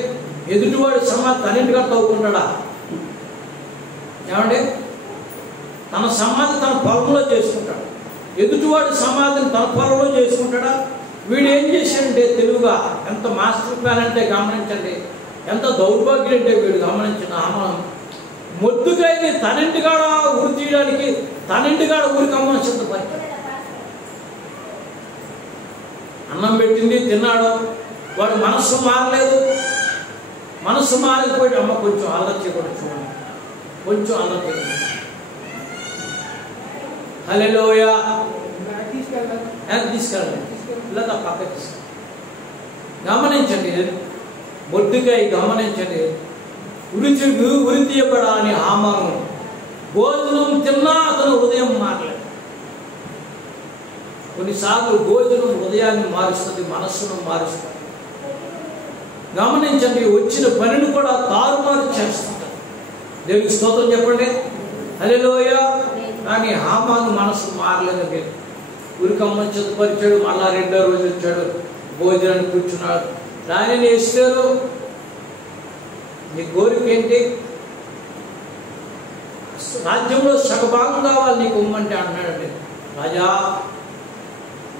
ఎదుటివాడు సమాధి తన ఇంటిగా తవ్వుకుంటాడా? ఏమండి, తన సమాధి తన పొలంలో చేసుకుంటాడు. ఎదుటివాడి సమాధిని తన పొలంలో చేసుకుంటాడా? వీడు ఏం చేశాడంటే తెలివిగా, ఎంత మాస్టర్ ప్లాన్ అంటే గమనించండి, ఎంత దౌర్భాగ్యం అంటే వీడు గమనించిన ఆమనం మొద్దుకైతే తనింటికాడ ఊరి తీయడానికి తనింటికాడ ఊరికి అమ్మ సిద్ధపడి అన్నం పెట్టింది, తిన్నాడు. వాడు మనస్సు మారలేదు. మనస్సు మారకపోయి అమ్మ కొంచెం అల్లరి చేయకూడదు, చూడండి, కొంచెం అల్లరి చేయండి. హల్లెలూయా. తీసుకెళ్ళండి, లేదా పక్క తీసుకెళ్ళండి. గమనించండి, మొద్దుకై గమనించండి, ఉరి తీయబడా అని హామాను భోజనం తిన్నా అతను ఉదయం మారలేదు. కొన్నిసార్లు భోజనం హృదయాన్ని మారుస్తుంది, మనస్సును మారుస్తుంది. గమనించండి, వచ్చిన పనిని కూడా తారుమారు చేస్తుంటారు. దేవునికి స్తోత్రం చెప్పండి. హల్లెలూయా. కానీ హామాను మనస్సు మారలేదండి. ఉరికమ్మని చిత్తపరిచాడు. మళ్ళా రెండో రోజు వచ్చాడు, భోజనానికి కూర్చున్నాడు. రాణిని ఎస్తేరు, నీ కోరిక ఏంటి? రాజ్యంలో సగభాగం కావాలి నీకు ఇమ్మంటే అన్నాడండి. రాజా,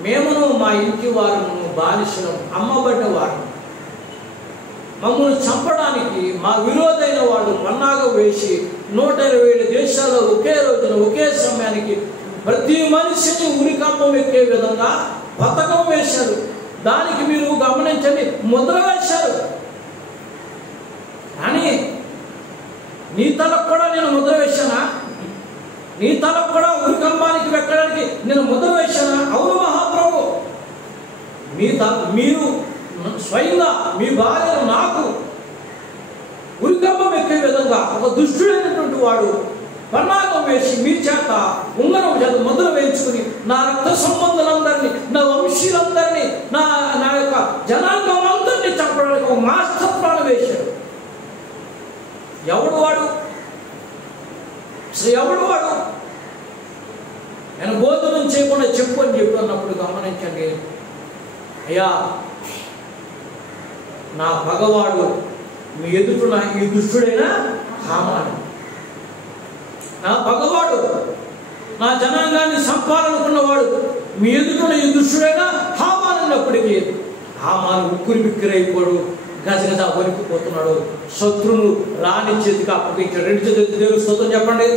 మేమును మా ఇంటి వారు బానిసలం, అమ్మబడ్డవారు, మమ్మల్ని చంపడానికి మా విరోధైన వాళ్ళు పన్నాగం వేసి 127 దేశాల్లో ఒకే రోజున ఒకే సమయానికి ప్రతి మనిషిని ఉరికంపం ఎక్కే విధంగా పథకం వేశారు. దానికి మీరు గమనించండి, ముద్ర వేశారు. కానీ నీ తలకు కూడా నేను ముద్ర వేశానా? నీ తలకు కూడా ఉరికంపానికి వెక్కడానికి నేను ముద్ర వేశానా? అవును మహాప్రభు, మీరు స్వయంగా మీ భార్యను నాకు ఉరికంపం ఎక్కే విధంగా ఒక దుష్టుడైనటువంటి వాడు పన్నాగం వేసి మీ చేత ఉంగరం చేత ముద్ర వేయించుకుని నా రక్త సంబంధులందరినీ, నా వంశీయులందరినీ, నా యొక్క జనాంగం అందరినీ చంపడానికి ఒక మాస్టర్ ప్లాన్ వేశాడు. ఎవడు వాడు? నేను భోజనం చేయకుండా చెప్పు అని చెప్పి అన్నప్పుడు గమనించండి, అయ్యా నా పగవాడు మీ ఎదుట ఈ దుష్టుడైన హామాను, నా పగవాడు నా జనాంగాన్ని చంపాలనుకున్నవాడు మీ ఎదుట ఈ దుష్టుడైన హామాను అన్నప్పటికీ హామాను ఉక్కిరి బిక్కిరైపోడు, గజగజ వణికిపోతున్నాడు. శత్రువును రాణి చేతికి అప్పగించాడు. 2 చేతులు దేవుడు స్తోత్రం చెప్పండి.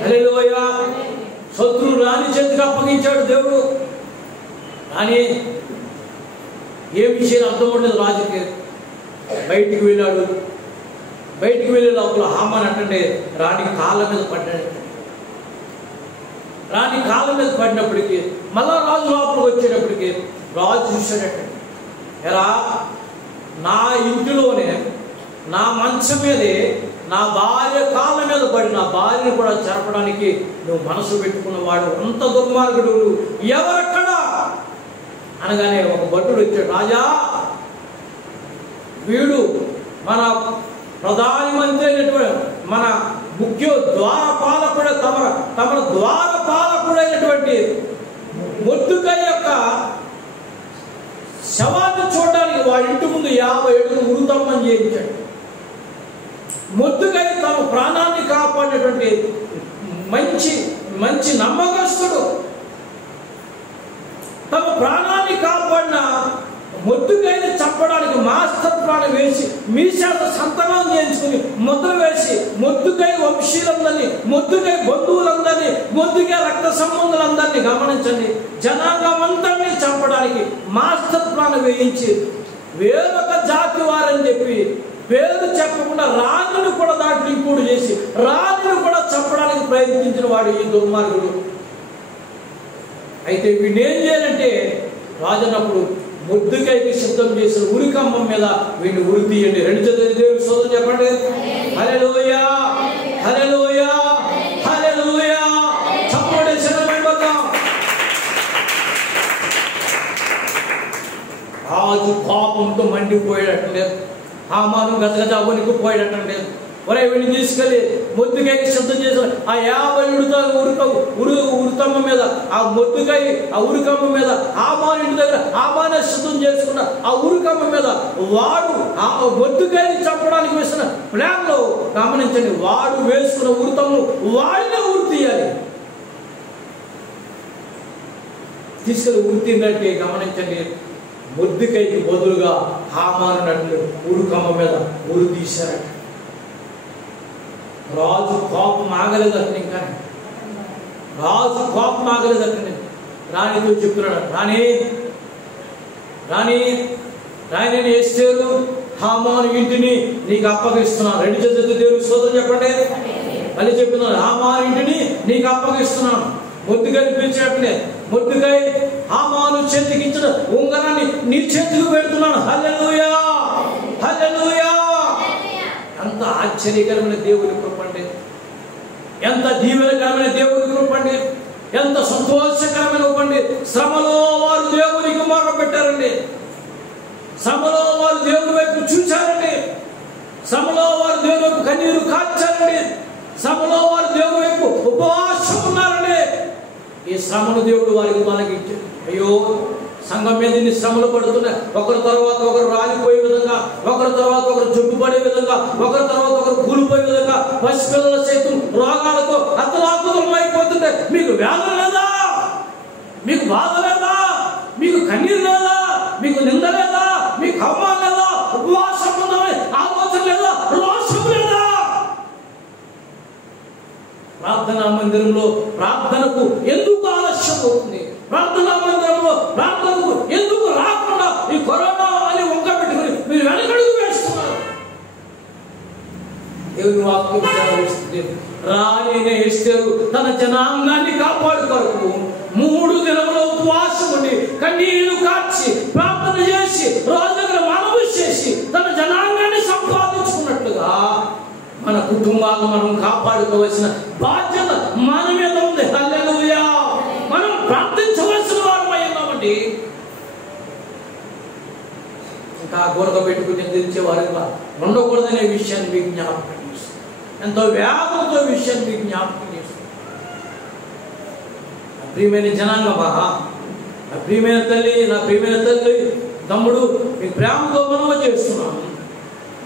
హల్లెలూయా. శత్రువు రాణి చేతికి అప్పగించాడు దేవుడు. రాణి ఏం విషయం అర్థం ఉండలేదు రాజుకి. బయటికి వెళ్ళాడు. బయటికి వెళ్ళే లోపల హామాన్ అంటే రాణి కాళ్ళ మీద పడ్డాడు. రాణి కాళ్ళ మీద పడినప్పటికీ మళ్ళా రాజు లోపలికి వచ్చేటప్పటికి రాజు చూశాడట, ఎరా నా ఇంటిలోనే నా మంచం మీదే నా భార్య కాళ్ళ మీద పడి నా భార్యను కూడా జరపడానికి నువ్వు మనసు పెట్టుకున్నవాడు, అంత దుర్మార్గుడు ఎవరక్కడా అనగానే ఒక భటుడు వచ్చాడు. రాజా, వీడు మన ప్రధానమంత్రి అయినటువంటి మన ముఖ్య ద్వారపాలకుడు తమ ద్వారపాలకుడైనటువంటి మొర్దెకై యొక్క శవాన్ని చూడడానికి వాడి ఇంటి ముందు 50 ఏళ్ళు ఉరుతమ్మని చేయించాడు. మొర్దెకై తమ ప్రాణాన్ని కాపాడినటువంటి మంచి నమ్మకస్తుడు. తమ ప్రాణాన్ని కాపాడిన మొర్దెకైని చంపడానికి మాస్టర్ ప్లాన్ వేసి మీ చేత సంతకం చేయించుకుని ముద్ర వేసి మొర్దెకై వంశీయులందరినీ, మొర్దెకై బంధువులందరినీ, మొర్దెకై రక్త సంబంధులందరినీ గమనించండి, జనాంగం అందరినీ చంపడానికి మాస్టర్ ప్లాన్ వేయించి వేరొక జాతి వారని చెప్పి పేరు చెప్పకుండా రాణిని కూడా దాంట్లో ఇంకోటి చేసి రాణిని కూడా చంపడానికి ప్రయత్నించిన వాడు ఈ దుర్మార్గుడు. అయితే వీడిని ఏం చేయాలంటే రాజు అన్నప్పుడు మొర్దెకైకి సిద్ధం చేసిన ఉరికంబం మీద వీడిని ఉరి తీయండి. 2 చేతులు దేవుని స్తోత్రం చెప్పండి. హల్లెలూయా, హల్లెలూయా, హల్లెలూయా. చప్పటి శరణం. రాజు కోపంతో మండిపోయాడటండి. హామాను గజగజ వణికిపోయాడటండి. ఒరే వీడిని తీసుకెళ్ళి మొర్దెకైకి సిద్ధం చేసిన ఆ 50 ఉరికమ్మ మీద ఆ మొర్దెకై ఆ ఉరికమ్మ మీద హామాను ఇంటి దగ్గర హామానే సిద్ధం చేసుకున్న ఆ ఉరికమ్మ మీద వాడు ఆ మొర్దెకైని చంపడానికి వేసిన ప్లాన్ లో గమనించండి, వాడు వేసుకున్న ఉరితమ్ము వాడినే ఉరి తీయాలి. తీసుకెళ్ళి ఉరి తీయండి. గమనించండి, మొర్దెకైకి బదులుగా హామాను నట్లు ఉరికమ్మ మీద ఉరి తీశారట. రాజు కోపం ఆగలేదట. ఇంకా రాజు కోపం ఆగలేదట. రాణితో చెప్తున్నాడు, రాణి ఎస్తేరు హామాను ఇంటిని నీకు అప్పగిస్తున్నాను. 2 చేతులు దేవుని స్తోత్రం చెప్పండి. మళ్ళీ చెప్తున్నాను, హామాను ఇంటిని నీకు అప్పగిస్తున్నాను. మొర్దెకైని పిలిచినట్లే మొర్దెకై హామాను చేతికి ఇచ్చిన ఉంగరాన్ని నీ చేతికి పెడుతున్నాను. హల్లెలూయా, హల్లెలూయా. ఎంత ఆశ్చర్యకరమైన దేవుని కృపండి, ఎంత దీవెనకరమైన దేవుని కృపండి, ఎంత సంతోషకరమైన కృపండి. శ్రమలో వారు దేవునికి మొరపెట్టారండి. శ్రమలో వారు దేవుని వైపు చూచారండి. శ్రమలో వారు దేవుని వైపు కన్నీరు కార్చారండి. శ్రమలో వారు దేవుని వైపు ఉపవాసం ఉన్నారండి. ఈ శ్రమను దేవుడు వారికి తొలగించాడు. అయ్యో, సంఘం మీద ఇన్ని శ్రమలు పడుతున్నాయి. ఒకరి తర్వాత ఒకరు రాలిపోయే విధంగా, ఒకరి తర్వాత ఒకరు జబ్బుపడే విధంగా, ఒకరి తర్వాత ఒకరు కూలిపోయే విధంగా, పసిపిల్లల సైతం రోగాలతో అతలాకుతలం అయిపోతుంటాయి. మీకు వేదన లేదా? మీకు బాధ లేదా? మీకు కన్నీరు లేదా? మీకు నింద లేదా? మీకు అవమానం లేదా? ఉపవాసం ఉందామని ఆలోచన లేదా? రోషం లేదా? ప్రార్థనా మందిరంలో ప్రార్థనకు ఎందుకు ఆలస్యం అవుతుంది? ప్రార్థనా మందిరంలో ప్రార్థనకు ఎందుకు రాకుండా ఈ కరోనా అని వంక పెట్టుకుని మీరు వెనకడుగు వేస్తున్నారు? దేవుని వాక్యం సెలవిస్తుంది, రాణి ఎస్తేరు తన జనాంగాన్ని కాపాడుకోవడానికి 3 దినముల ఉపవాసం ఉండి కన్నీళ్లు కార్చి ప్రార్థన చేసి రాజు దగ్గర మనవి చేసి తన జనాంగాన్ని సంపాదించుకున్నట్లుగా మన కుటుంబాలను మనం కాపాడుకోవాల్సిన బాధ్యత మన మీద ఉంది. హల్లెలూయా! మనం ప్రార్థించవలసిన వారమై ఉన్నామండి. ఇంకా గోడక పెట్టుకుని నిద్రించే వారిగా ఉండకూడదనే విషయాన్ని మీకు జ్ఞాపకం చేస్తుంది. ఎంతో వేగంతో విషయాన్ని మీకు జ్ఞాపకం చేస్తుంది. ప్రియమైన జనాంగమా, నా ప్రియమైన తల్లి, నా ప్రియమైన తల్లి, తమ్ముడు, మీ ప్రేమతో మనవ చేస్తున్నాను.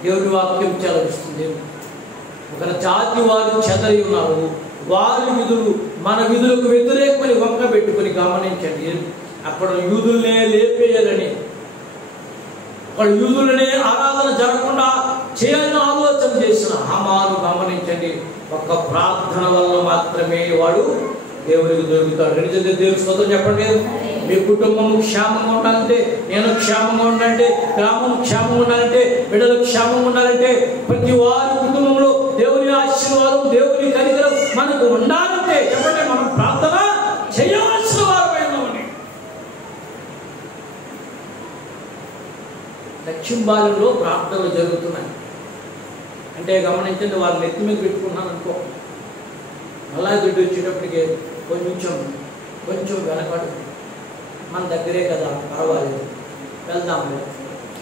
దేవుని వాక్యం చదివిస్తుంది. ఒక జాతి వారు చెదరి ఉన్నారు. వారి విధులు మన విధులకు వ్యతిరేకమని వంక పెట్టుకుని గమనించండి. అక్కడ యూదులనే లేపేయాలని, అక్కడ యూదులనే ఆరాధన జరగకుండా చేయాలని ఆలోచన చేసిన హామాను గమనించండి. ఒక్క ప్రార్థన వల్ల మాత్రమే వాడు దేవుడికి దొరుకుతాడు. దేవుని స్తోత్రం చెప్పండి. మీ కుటుంబం క్షేమంగా ఉండాలంటే, నేను క్షేమంగా ఉండాలంటే, గ్రామం క్షేమంగా ఉండాలంటే, బిడ్డలు క్షేమంగా ఉండాలంటే, ప్రతి వారి కుటుంబంలో దేవుని ఆశీర్వాదం, దేవుని కనికరం మనకు ఉండాలంటే చెప్పండి, మనం ప్రార్థన చేయవలసిన వారమైనామని. లక్ష్మీబాలంలో ప్రార్థనలు జరుగుతున్నాయి అంటే గమనించండి, వారు నెత్తి మీద పెట్టుకున్నాను అనుకో, మళ్ళా దుడ్డు వచ్చేటప్పటికి కొంచెం వెనకాడు, మన దగ్గరే కదా పర్వాలేదు వెళ్దాంలే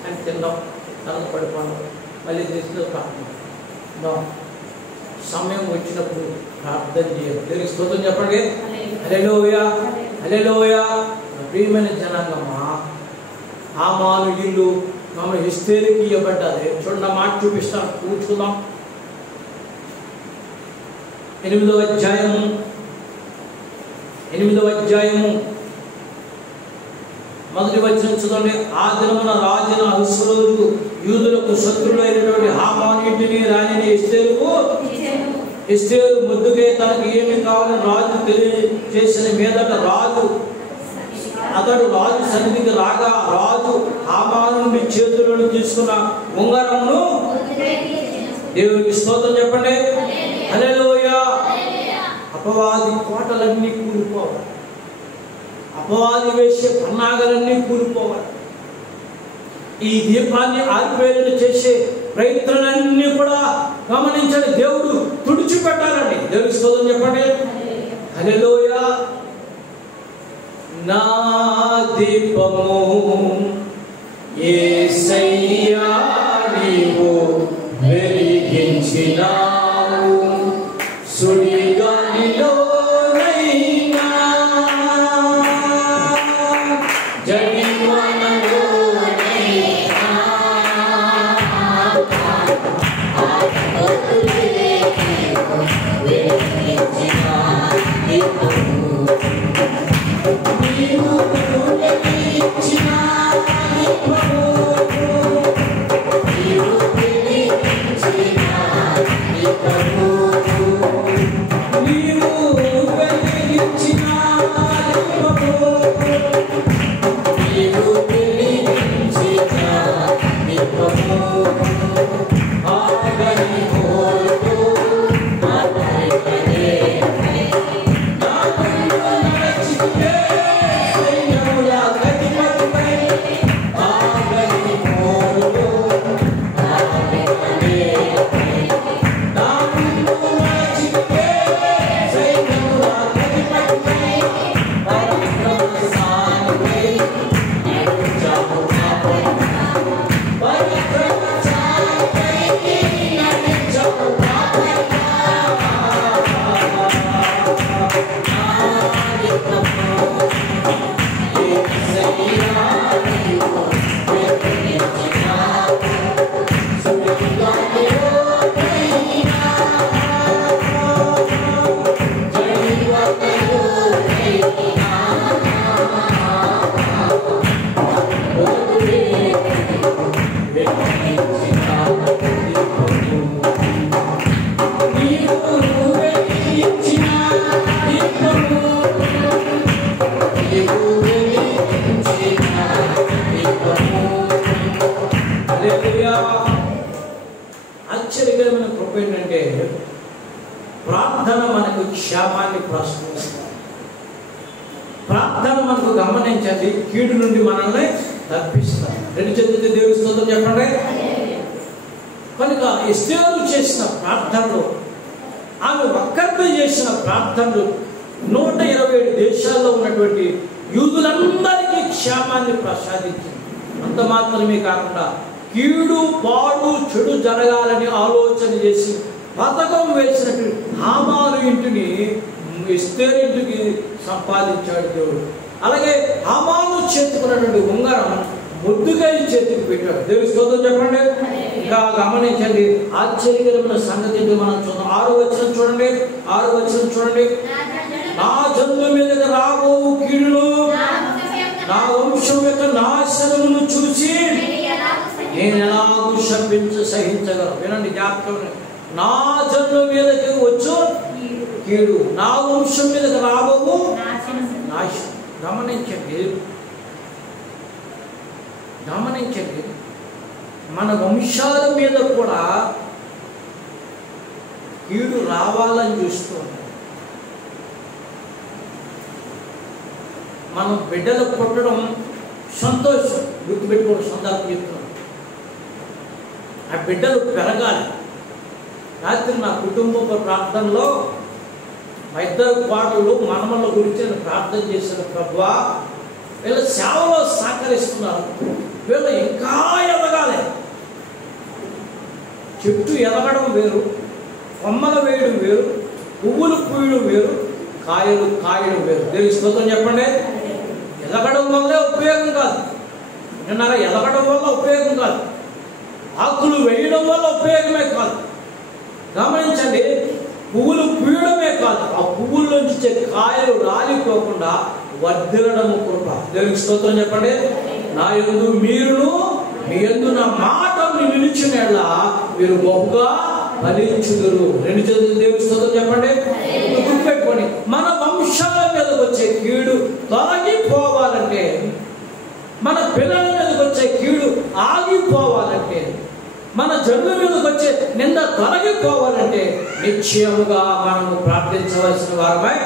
అని తిందాం, తర్వాత పడిపోవడం, మళ్ళీ తీసుకుని ప్రార్థన. సమయం వచ్చినప్పుడు ప్రార్థన చేయాలి. దేవునికి స్తోత్రం చెప్పండి. హల్లెలూయా, హల్లెలూయా. ప్రియమైన జనాంగమా, హామాను ఇల్లు మమ్మల్ని ఎస్తేరుకి ఇవ్వబడ్డది. చూడండి, మాట చూపిస్తాను, కూర్చుందాం. 8వ అధ్యాయము 1వ వచనం చూడండి. ఆ దినమున రాజున అహష్వేరోషు యూదులకు శత్రులైనటువంటి హామాను ఇంటిని రాణిని ఎస్తేరు ముద్దుకే తనకు ఏమి కావాలని రాజు తెలియజేసిన మీదట అతడు రాజు సన్నిధికి రాగా రాజు హామాను నుండి చేతులను తీసుకున్న ఉంగరమును, దేవునికి స్తోత్రం చెప్పండి. హల్లెలూయా. అపవాది కోటలన్నీ కూలిపోవాలి, అపవాది వేసే పన్నాగలన్నీ కూలిపోవాలి. ఈ దీపాన్ని ఆరిపోయేలా చేసే ప్రయత్నాలన్నీ కూడా గమనించండి, దేవుడు తుడిచిపెట్టాలండి. దేవునికి స్తోత్రం చెప్పండి. హల్లెలూయా. నా దీపము యేసయ్యా నీవు వెలిగించినావు, సుడిగాలిలోనైనా జడివానలోనైనా నీవు వెలిగించినావు. క్షేమాన్ని ప్రసాదిస్తాడు. ప్రార్థన మనకు గమనించండి, కీడు నుండి మనల్ని తప్పిస్తాడు. రెండు చేతులతో దేవుని స్తోత్రం చెప్పండి. కనుక ఎస్తేరు చేసిన ప్రార్థనలు, ఆమె ఒక్కరిపై చేసిన ప్రార్థనలు 127 దేశాల్లో ఉన్నటువంటి యూదులందరికీ క్షేమాన్ని ప్రసాదించింది. అంత మాత్రమే కాకుండా కీడు పాడు చెడు జరగాలని ఆలోచన చేసి పథకం వేసినట్టు హామాను ఇంటిని ఎస్తేరు ఇంటికి సంపాదించాడు దేవుడు. అలాగే హామాను చేతుకున్నటువంటి ఉంగరం మొర్దెకై చేతికి పెట్టాడు. దేవుని స్తోత్రం చెప్పండి. ఇంకా గమనించండి, ఆశ్చర్యకరమైన సంగతి మనం చూద్దాం. 6వ వచనం చూడండి. 6వ వచనం చూడండి. నా జనుల మీదకి రాబోవు కీడును, నా వంశం యొక్క నాశనమును చూసి నేను ఎలాగూ సహించగలను. వినండి, జ్ఞాపకం. నా జనుల మీదకి వచ్చు కీడు, నా వంశం మీదకి రాబోవు నాశనం. గమనించండి, మన వంశాల మీద కూడా కీడు రావాలని చూస్తూ ఉంటాం. మనం బిడ్డలు పుట్టడం సంతోషం, గుర్తుపెట్టుకోవడం సందర్భం చెప్తున్నాం. ఆ బిడ్డలు పెరగాలి. రాత్రి నా కుటుంబ ప్రార్థనలో మా ఇద్దరు పాటలు మనమల గురించి నేను ప్రార్థన చేశాను. ప్రభువా, వీళ్ళ సేవలో సహకరిస్తున్నారు, వీళ్ళు ఇంకా ఎదగాలి. చెట్టు ఎదగడం వేరు, కొమ్మలు వేయడం వేరు, పువ్వులు పూయడం వేరు, కాయలు కాయడం వేరు. దేవుని స్తోత్రం చెప్పండి. ఎదగడం వల్లే ఉపయోగం కాదు. విన్నారా? ఎదగడం వల్ల ఉపయోగం కాదు, ఆకులు వేయడం వల్ల ఉపయోగమే కాదు. గమనించండి, పువ్వులు పూయడమే కాదు, ఆ పువ్వుల్లోంచి వచ్చే కాయలు రాలిపోకుండా వర్ధిల్లడము కృప. దేవునికి స్తోత్రం చెప్పండి. నా యందు మీరును, మీ యందు నా మాటలు నిలిచినలా మీరు బహుగా ఫలించుదురు. రెండు చేతులు దేవునికి స్తోత్రం చెప్పండి. గుర్తుపెట్టుకోండి, మన వంశాల మీదకి వచ్చే కీడు తొలగిపోవాలంటే, మన పిల్లల మీదకి వచ్చే కీడు ఆగిపోవాలంటే, మన జనుల మీదకి వచ్చే నింద తొలగిపోవాలంటే నిశ్చయముగా మనము ప్రార్థించవలసిన వారమై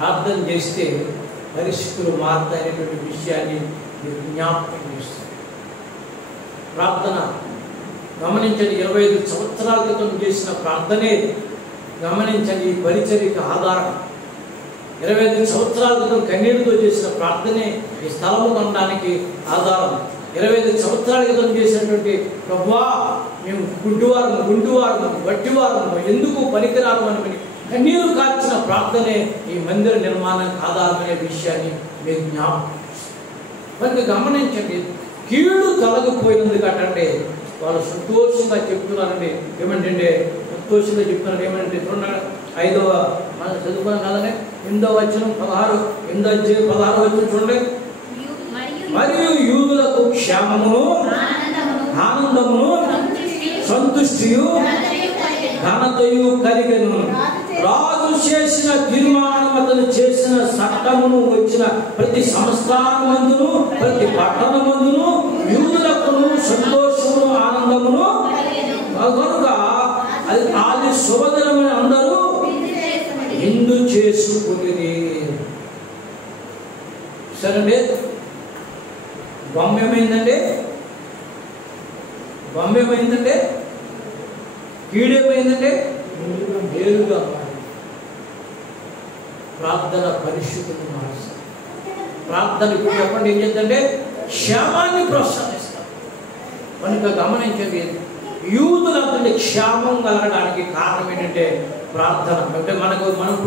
ప్రార్థన చేస్తే పరిస్థితులు మారుతాయనేటువంటి విషయాన్ని మీరు జ్ఞాపకం చేస్తారు. ప్రార్థన గమనించండి, 25 సంవత్సరాల క్రితం చేసిన ప్రార్థనే గమనించండి ఈ పరిచర్యకు ఆధారం. 25 సంవత్సరాల క్రితం కన్నీటితో చేసిన ప్రార్థనే ఈ స్థలము కొనడానికి ఆధారం. 25 సంవత్సరాల క్రితం చేసినటువంటి ప్రభువా, మేము గుండువారము వట్టివారము ఎందుకు పనికిరారు అని కన్నీరు కార్చిన ప్రార్థనే ఈ మందిర నిర్మాణానికి ఆధారమనే విషయాన్ని మీరు జ్ఞాపకం. మరి గమనించండి, కీడు తొలగిపోయినందుకంటే వాళ్ళు సంతోషంగా చెప్తున్నారండి. ఏమంటే సంతోషంగా చెప్తున్నారు. ఏమంటే 5వ మనం చదువుకున్నాం కదండి, 8వ వచనం 16 వచనం చూడండి. మరియు యూదులకు క్షేమమును, ఆనందమును, సంతుష్టియు, ఘనతయు కలిగెను. రాజు చేసిన తీర్మానం, అతను చేసిన చట్టమును వచ్చిన ప్రతి సంస్థానమందును, ప్రతి పట్టణమందును యూదులకును సంతోషమును, ఆనందమును కనుక అది శుభదినమని అందరూ విందు చేసుకుని. సరే, బొమ్మేమైందంటే కీడేమైందంటే మేలుగా ప్రార్థన పరిశుద్ధులు మారుస్తారు. ప్రార్థన ఇప్పుడు చెప్పండి ఏం చేద్దంటే క్షేమాన్ని ప్రోత్సహిస్తారు. కనుక గమనించండి, యూదులంటే క్షేమం కలగడానికి కారణం ఏంటంటే ప్రార్థన. అంటే మనం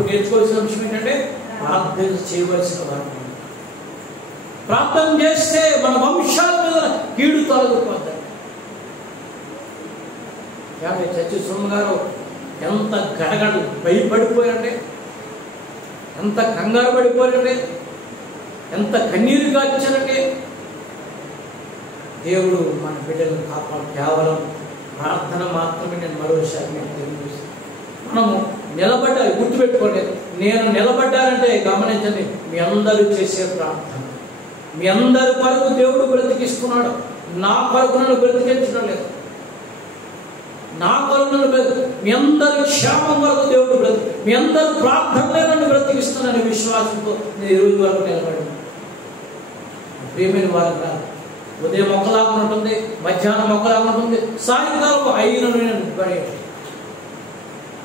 నేర్చుకోవాల్సిన అంశం ఏంటంటే ప్రార్థన చేయవలసిన వారు. ప్రార్థన చేస్తే మన వంశాల మీద కీడు తొలగిపోతాయి. సత్యస్వామి గారు ఎంత గడగడు భయపడిపోయారంటే, ఎంత కంగారు పడిపోయారంటే, ఎంత కన్నీరు గార్చారంటే, దేవుడు మన బిడ్డలను కాపాడు. కేవలం ప్రార్థన మాత్రమే. నేను మరోసారి మీకు తెలియజేస్తాను, మనము నిలబడ్డాలి. గుర్తుపెట్టుకోండి, నేను నిలబడ్డానంటే గమనించండి, మీ అందరూ చేసే ప్రార్థన, మీ అందరి కొరకు దేవుడు బ్రతికిస్తున్నాడు. నా కొరకు నన్ను బ్రతికించడం లేదు, నా కొరకు నన్ను మీ అందరి క్షేమం వరకు దేవుడు మీ అందరి ప్రార్థనలే నన్ను బ్రతికిస్తున్నాను విశ్వాసంతో నేను ఈ రోజు వరకు నిలబడి. ప్రియమైన వారు కాదు, ఉదయం మొక్కలాగా ఉంటుంది, మధ్యాహ్నం మొక్కలాగా ఉంటుంది, సాయంకాలం 5 నేను పడే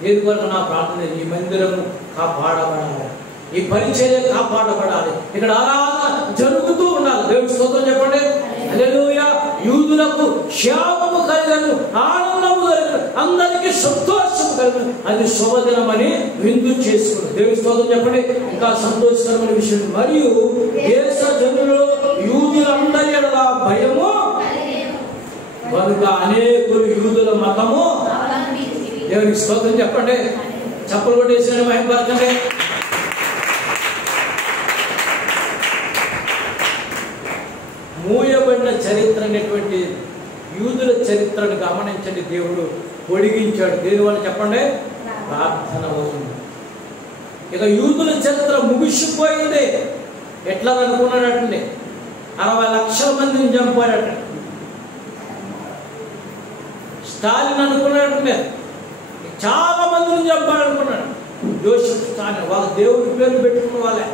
దేని కొరకు నా ప్రార్థన. ఈ మందిరము కాపాడబడాలి, ఈ పరిచర్య కాపాడబడాలి, ఇక్కడ ఆరాధన జరుగుతూ ఉండాలి. దేవుడి స్తోత్రం చెప్పండి. హల్లెలూయా. యూదులకు క్షేమము కలిగను, ఆనందము కలిగను, అందరికీ సంతోషము కలిగను, అది శుభదినమని విందు చేసుకుని. దేవుడి స్తోత్రం చెప్పండి. ఇంకా సంతోషకరమైన విషయం, మరియు దేశ జనులు యూదులందరి ఎడల భయము కనుక అనేకులు యూదుల మతము. దేవునికి స్తోత్రం చెప్పండి. చప్పలు కొట్టేసిన మహిమపరచండి. మూయబడిన చరిత్ర అనేటువంటి యూదుల చరిత్రను గమనించండి. దేవుడు పొడిగించాడు. దేని వల్ల చెప్పండి? ప్రార్థన అవుతుంది. ఇక యూదుల చరిత్ర ముగిసిపోయింది. ఎట్లా అనుకున్నాడటండి? 60 లక్షల మందిని చంపాడట. స్టాలిన్ అనుకున్నాడంటే చాలా మందిని చంపాలనుకున్నాడు. జోసెఫ్ స్టాలిన్ వాళ్ళ దేవుడి పేరు పెట్టుకున్న వాళ్ళే.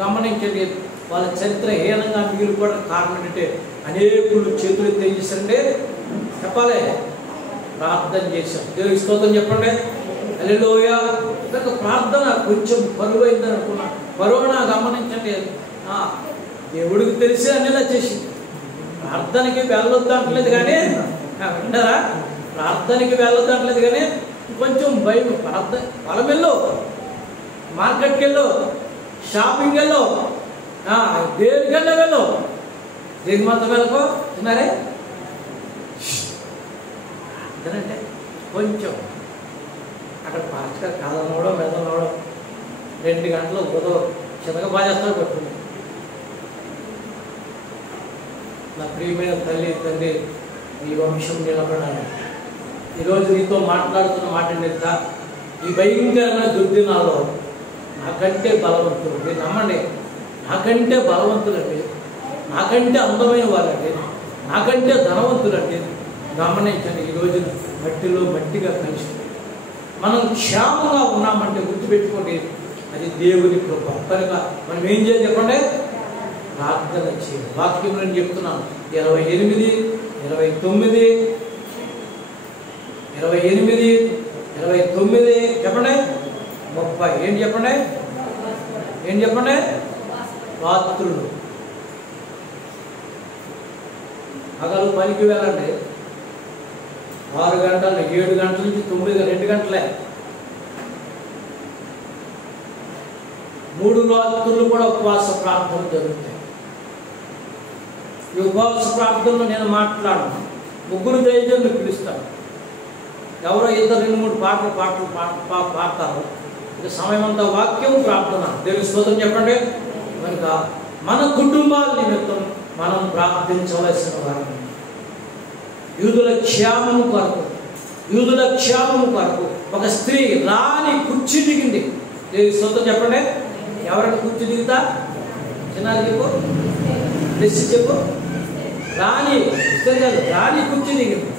గమనించండి, వాళ్ళ చరిత్ర హీనంగా మిగిలిపోవడానికి కారణం ఏంటంటే అనేకులు చేతులు ఏం చేశారంటే చెప్పాలి, ప్రార్థన చేశాం. దేవుడి స్తోత్రం చెప్పండి. హల్లెలూయా. ప్రార్థన కొంచెం కరువైందని అనుకున్నా. కరోనా గమనించండి, దేవుడికి తెలిసి అనేలా చేసింది. ప్రార్థనకి వెళ్ళొద్దు అంటలేదు కానీ, వింటారా, ప్రార్థనకి వెళ్ళొద్దు అంటలేదు కానీ కొంచెం భయం. ప్రార్థన పొలం వెళ్ళు, మార్కెట్కి వెళ్ళు, షాపింగ్ వెళ్ళు, దేనికన్నా వెళ్ళు, దేనికి మాత్రం వెళ్ళకో. తిన్నారే అంటే కొంచెం అక్కడ పాస్టర్ కాదనవడం వెళ్ళనవడం 2 గంటలు ఉదయం చిన్నగా బాగా చేస్తాడు పట్టుకుంది. నా ప్రియమైన తల్లి తండ్రి, ఈ వంశం నిలబడాలి. ఈరోజు నీతో మాట్లాడుతున్న మాట ఏంటంటే, ఈ భయంకరమైన దుర్దినాల్లో నాకంటే బలవంతులు, మీరు నమ్మండి, నాకంటే బలవంతులండి, నాకంటే అందమైన వాళ్ళండి, నాకంటే ధనవంతులండి. గమనించండి, ఈరోజు మట్టిలో మట్టిగా కలిసి మనం క్షేమంగా ఉన్నామంటే గుర్తుపెట్టుకోండి, అది దేవుని కృప. కనుక మనం ఏం చేయాలి చెప్పండి? ప్రార్థన చేయాలి. వాక్యం నేను చెప్తున్నాను. 28, 29, 28, 29 చెప్పండి. 30 ఏంటి చెప్పండి? ఏం చెప్పండి? రాత్రులు పగలు పనికి వెళ్ళండి. 6 గంటలు, 7 గంటల నుంచి 9, 2 గంటలే. 3 రాత్రులు కూడా ఉపవాస ప్రార్థనలు జరుగుతాయి. ఈ ఉపవాస ప్రార్థనలు నేను మాట్లాడను. 3 దైవజనులు పిలుస్తాను. ఎవరో 2, 3 పాటలు పాడతారు. ఇక సమయం అంతా వాక్యం, ప్రార్థన. దేవుని స్తోత్రం చెప్పండి. కనుక మన కుటుంబాల నిమిత్తం మనం ప్రార్థించవలసిన వారు. యూదుల క్షేమము కొరకు, యూదుల క్షేమము కొరకు ఒక స్త్రీ రాణి కుర్చీ దిగింది. దేవుని స్తోత్రం చెప్పండి. ఎవరైనా కుర్చీ దిగుతా? చిన్నారు చెప్పు, తెచ్చి చెప్పు. రాణి రాణి కుర్చీ దిగింది.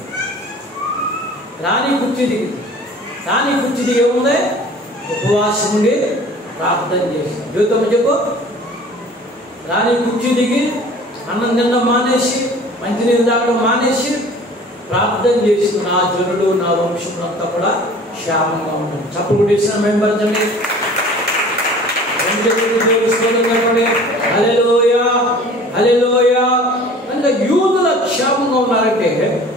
రాణి కుర్చీ దిగింది. రాణి కుర్చీ దిగి ఏముంది? ఉపవాసం ఉండి ప్రార్థన చేసి. జీవితం చెప్పు. రాణి కుర్చీ దిగి అన్నం తినడం మానేసి, మంచినీళ్ళు తాగడం మానేసి ప్రార్థన చేసి, నా జనుడు, నా వంశంలో కూడా క్షేమంగా ఉంటుంది. చప్పుడు చేసిన మెంబర్చండి. హల్లెలూయా, హల్లెలూయా. అంటే యూదుల క్షేమంగా ఉన్నారంటే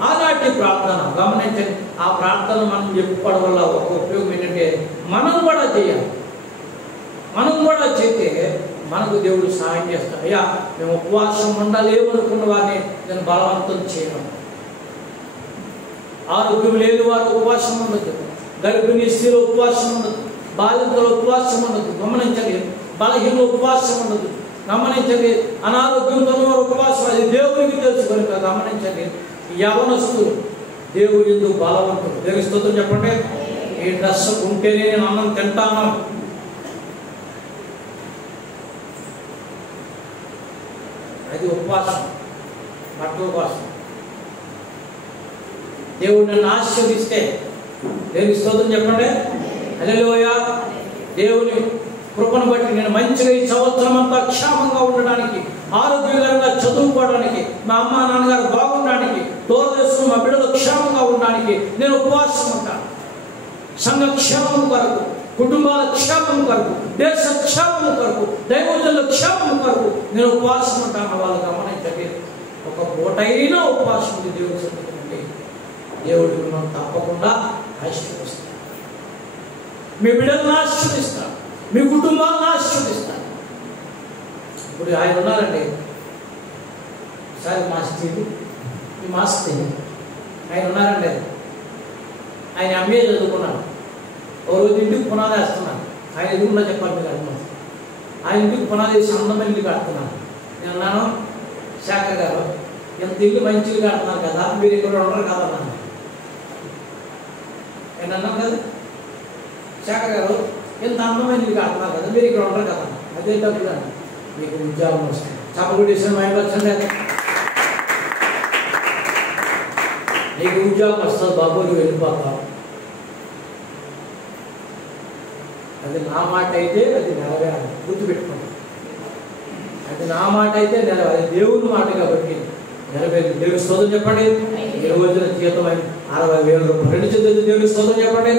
ఆనాటి ప్రార్థన గమనించండి. ఆ ప్రార్థన మనం చెప్పుకోవడం వల్ల ఒక ఉపయోగం ఏంటంటే, మనం కూడా చేయాలి. మనం కూడా చేస్తే మనకు దేవుడు సహాయం చేస్తాడు. అయ్యా, మేము ఉపవాసం ఉండాలేమనుకున్న వారిని నేను బలవంతం చేయను. ఆరోగ్యం లేని వారు ఉపవాసం ఉండదు, గర్భిణీ స్త్రీలు ఉపవాసం ఉండదు, బాలింతలు ఉపవాసం ఉండదు. గమనించండి. బలహీన ఉపవాసం ఉండదు. గమనించండి. అనారోగ్యంతో ఉపవాసం, అది దేవునికి తెలుసు. కనుక గమనించండి. యవనస్తులు దేవుడు ఎందుకు బలవంతుడు. దేవుని స్తోత్రం చెప్పండి. ఈ డ్రెస్ ఉంటేనే నేను అన్నం తింటాను, అది ఉపవాసం. బట్టల కోసం. దేవుడు నన్ను ఆశీర్వదిస్తే దేవుని స్తోత్రం చెప్పండి. హల్లెలూయా. దేవుని కృపను బట్టి నేను మంచిగా ఈ సంవత్సరం అంతా క్షేమంగా ఉండడానికి, ఆరోగ్యకరంగా చదువుకోవడానికి, మా అమ్మ నాన్నగారు బాగుండడానికి, దూరదేశం మా బిడ్డలు క్షేమంగా ఉండడానికి నేను ఉపవాసం ఉంటాను. సంఘ క్షేమం కొరకు, కుటుంబాల క్షేమం కొరకు, దేశ క్షేమం కొరకు, దైవజనుల క్షేమం కొరకు నేను ఉపవాసం ఉంటాను. వాళ్ళు గమనించండి. ఒక పూటైనా ఉపవాసం ఉంది దేవుడి సన్నిధిలో, దేవుడికి మనం తప్పకుండా ఆశీర్వదిస్తాం. మీ బిడ్డలను ఆశీర్వదిస్తాం, మీ కుటుంబాలను ఆశీర్వదిస్తాం. ఇప్పుడు ఆయన ఉన్నారండి, సార్ మాస్టర్, ఈ మాస్టర్ ఆయన ఉన్నారండి. ఆయన ఎంఏ చదువుకున్నాడు. ఓ రోజు ఇంటికి పునాది వేస్తున్నాను. ఆయన ఎదుగున్నా చెప్పాలి మీరు అర్థం. ఆయన ఇంటికి పునాది వేసి అందమైన ఇల్లు కడుతున్నాను. నేను అన్నాను, శేఖర్ గారు ఎంత ఇల్లు మంచి ఇల్లు కడుతున్నారు కదా, మీరు ఇక్కడ ఉండరు కదా అన్నాను. నేను అన్నాను కదా, శేఖర్ గారు ఎంత అందమైన ఇల్లు కడుతున్నారు కదా, మీరు ఇక్కడ ఉండరు కదా. అదే తప్పుడు మీకు ఉద్యోగం వస్తాయి. చప్పగుడేసిన మైండ్ వచ్చింది, నీకు ఉద్యోగం వస్తుంది బాబు, నువ్వు వెళ్ళిపోతావు. అది నా మాట అయితే అది నెరవేరాలి, గుర్తుపెట్టుకోండి. అది నా మాట అయితే నెరవేరాలి, అది దేవుని మాట కాబట్టి నెరవేరు. దేవుని స్తోత్రం చెప్పండి. ఈ రోజున జీతం 60,000 రూపాయలు, 2 చేతులు దేవుని స్తోత్రం చెప్పండి.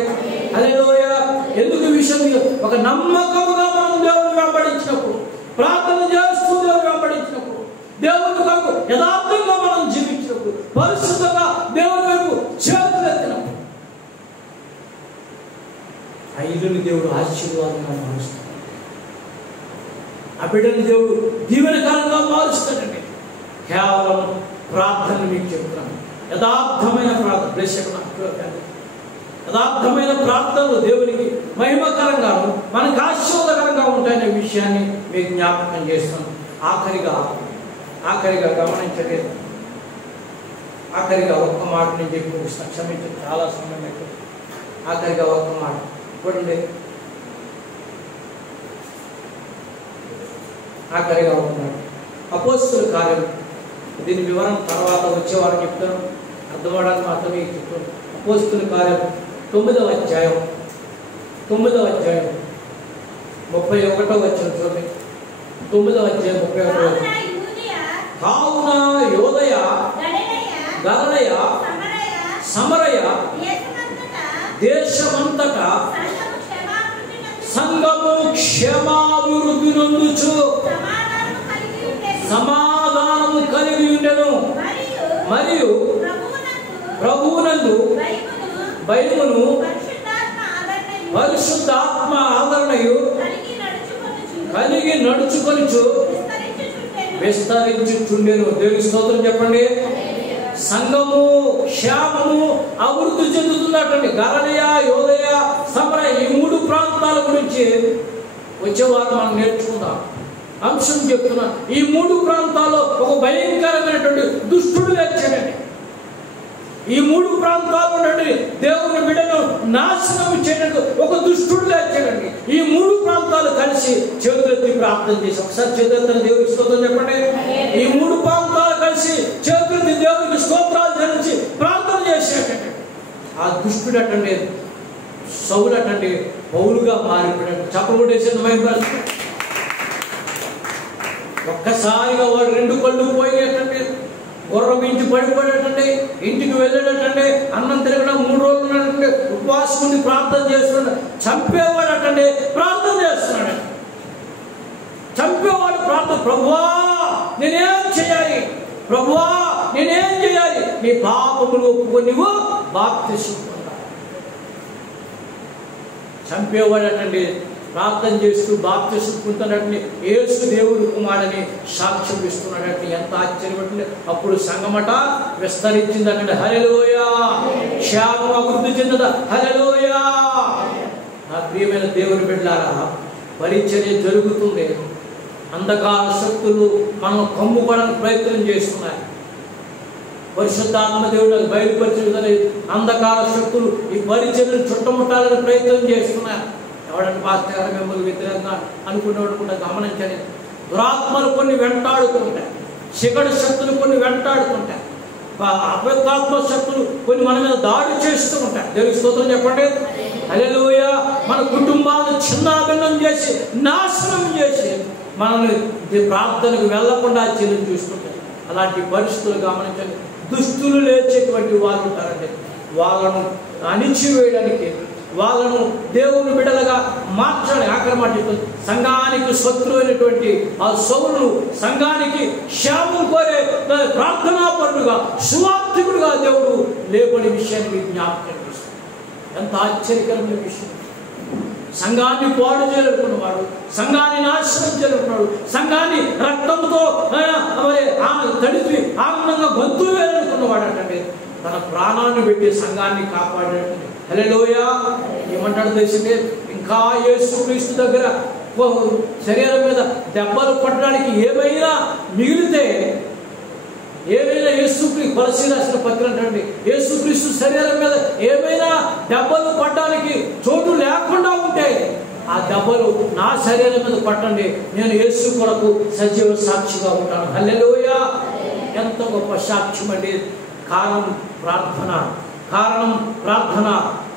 హల్లెలూయా. ఎందుకు ఈ విషయం? ఒక నమ్మకముగా మనం దేవుని వెంబడించినప్పుడు, ప్రార్థన చేస్తూ దేవుని వెంబడించినప్పుడు, దేవుని కొరకు యథార్థంగా మనం జీవించినప్పుడు, పరిశుద్ధంగా దేవుని వైపు చేతులెత్తినప్పుడు ఆ ఇల్లుని దేవుడు ఆశీర్వాదంగా మారుస్తాడు. ఆ బిడ్డని దేవుడు దీవెనకరంగా మారుస్తాడండి. కేవలం ప్రార్థన మీకు చెప్తున్నాను. యథార్థమైన ప్రార్థన, యథార్థమైన ప్రార్థనలు దేవునికి మహిమకరంగాను మనకు ఆశీర్వాదకరంగా ఉంటాయనే విషయాన్ని మీకు జ్ఞాపకం చేస్తాను. ఆఖరిగా గమనించండి. ఆఖరిగా ఒక్క మాట నేను చెప్పి ముగిస్తాను, క్షమించండి, చాలా సమయం ఎక్కువ. ఆఖరిగా ఒక్క మాట చూడండి. ఆఖరిగా ఒక్క మాట, అపోస్తలుల కార్యం. దీని వివరణ తర్వాత వచ్చేవారు చెప్తాను, అర్థమవడానికి మాత్రమే చెప్తాను. అపోస్తలుల కార్యం 9వ అధ్యాయం 31వ వచనం చూడండి. 9వ అధ్యాయం 31వ వచనం. కావున యోదయ, గలిలయ, సమరయ దేశమంతటా సంఘము క్షేమాభివృద్ధి నొందుచు సమాధానము కలిగి ఉండెను. మరియు ప్రభువునందు భయమును పరిశుద్ధాత్మ ఆదరణయు కలిగి నడుచుకొనుచు విస్తరించుచుండెను. దేవుని స్తోత్రం చెప్పండి. సంఘము క్షేమము అభివృద్ధి చెందుతున్నటువంటి గలిలయ, యోదయ, సమరయ ఈ 3 ప్రాంతాల గురించి వచ్చేవారు మనం నేర్చుకుందాం. అంశం చెప్తున్నా, ఈ 3 ప్రాంతాల్లో ఒక భయంకరమైనటువంటి దుష్టుడు లేచాడండి. ఈ 3 ప్రాంతాలు నుండి దేవుని బిడ్డను నాశనం చేయడానికి ఒక దుష్టుడు లేచాడండి. ఈ 3 ప్రాంతాలు కలిసి చేతులెత్తి ప్రార్థన చేసి, ఒకసారి చేతులెత్తిన దేవునికి స్తోత్రం చెప్పండి. ఈ 3 ప్రాంతాలు కలిసి చేతులెత్తి దేవునికి స్తోత్రాలు చెల్లించి ప్రార్థన చేసేటండి. ఆ దుష్టుడు అటండి సౌలు అటండి పౌలుగా మారిపోయాడు. చప్పగొట్టేసిన మైండ్ ఒక్కసారిగా వాడు 2 కళ్ళు పోయేటండి, గుర్రం ఇంటి పడిపోయేటండి, ఇంటికి వెళ్ళేటండి, అన్నం తిరగడం 3 రోజులు ఉన్నాడంటే, ఉపవాసం ఉండి ప్రార్థన చేస్తున్నాడు. చంపేవాడటండి ప్రార్థన చేస్తున్నాడు. చంపేవాడు ప్రార్థన, ప్రభువా నేనేం చేయాలి, ప్రభువా నేనేం చేయాలి, నీ పాపములు ఒప్పుకొని నువ్వు బాప్తిస్మం పొందాలి. చంపేవాడటండి ప్రార్థన చేస్తూ బాప్తిస్మం పొందుతున్నట్టు యేసు దేవుడు కుమారుడని సాక్ష్యం ఇస్తున్నాడట. ఎంత ఆశ్చర్యపడుతుంది. అప్పుడు సంఘమట విస్తరించిందట. హల్లెలూయా. క్షేమం అభివృద్ధి చెందట. హల్లెలూయా. నా ప్రియమైన దేవుని బిడ్డలారా, పరిచర్య జరుగుతుంది. అంధకార శక్తులు మనం కమ్ముకోవడానికి ప్రయత్నం చేస్తున్నాయి. పరిశుద్ధాత్మ దేవుడు బయలుపరిచిన అంధకార శక్తులు ఈ పరిచర్యను చుట్టముట్టాలని ప్రయత్నం చేస్తున్నాయి. ఎవడంటే పాస్టర్ గారు మిమ్మల్ని వ్యతిరేకంగా అనుకునేవాడు కూడా గమనించండి. దురాత్మలు కొన్ని వెంటాడుతూ ఉంటాయి. చీకటి శక్తులు కొన్ని వెంటాడుతుంటాయి, అపవిత్రాత్మ శక్తులు కొన్ని మన మీద దాడి చేస్తూ ఉంటాయి. దేవునికి స్తోత్రం చెప్పండి. హల్లెలూయా. మన కుటుంబాలను చిన్నాభిన్నం చేసి నాశనం చేసి మనల్ని ప్రార్థనకు వెళ్లకుండా చేయడం చూస్తుంటాయి. అలాంటి పరిస్థితులు గమనించండి. దుస్తులు లేచేటువంటి వాళ్ళు ఉంటారండి. వాళ్ళను అణిచివేయడానికి, వాళ్ళను దేవుని బిడ్డలుగా మార్చడానికి, ఆఖరి మాట చెప్తుంది, సంఘానికి శత్రువు అయినటువంటి ఆ సౌలును సంఘానికి క్షేమం కోరే ప్రార్థనాపరుడుగా, సువార్థికుడుగా దేవుడు లేబడి విషయాన్ని జ్ఞాపకం చేస్తుంది. ఎంత ఆశ్చర్యకరమైన విషయం! సంఘాన్ని పాడు చేయాలనుకున్నవాడు, సంఘాన్ని నాశనం చేయాలనుకున్నాడు, సంఘాన్ని రక్తంతో తడిపి ఆనందంగా గొంతు వేయాలనుకున్నవాడు అంటే తన ప్రాణాన్ని పెట్టి సంఘాన్ని కాపాడాడు. హల్లెలూయా. ఏమంటాడు తెలిసిందే, ఇంకా యేసుక్రీస్తు దగ్గర శరీరం మీద దెబ్బలు పట్టడానికి ఏమైనా మిగిలితే, ఏమైనా యేసుక్రీస్తు కొలసీ రాసిన పత్రిక అంటండి, యేసుక్రీస్తు శరీరం మీద ఏమైనా దెబ్బలు పట్టడానికి చోటు లేకుండా ఉంటే ఆ దెబ్బలు నా శరీరం మీద పట్టండి, నేను యేసు కొరకు సజీవ సాక్షిగా ఉంటాను. హల్లెలూయా. ఎంత గొప్ప సాక్ష్యం అండి. కారణం ప్రార్థన, కారణం ప్రార్థన,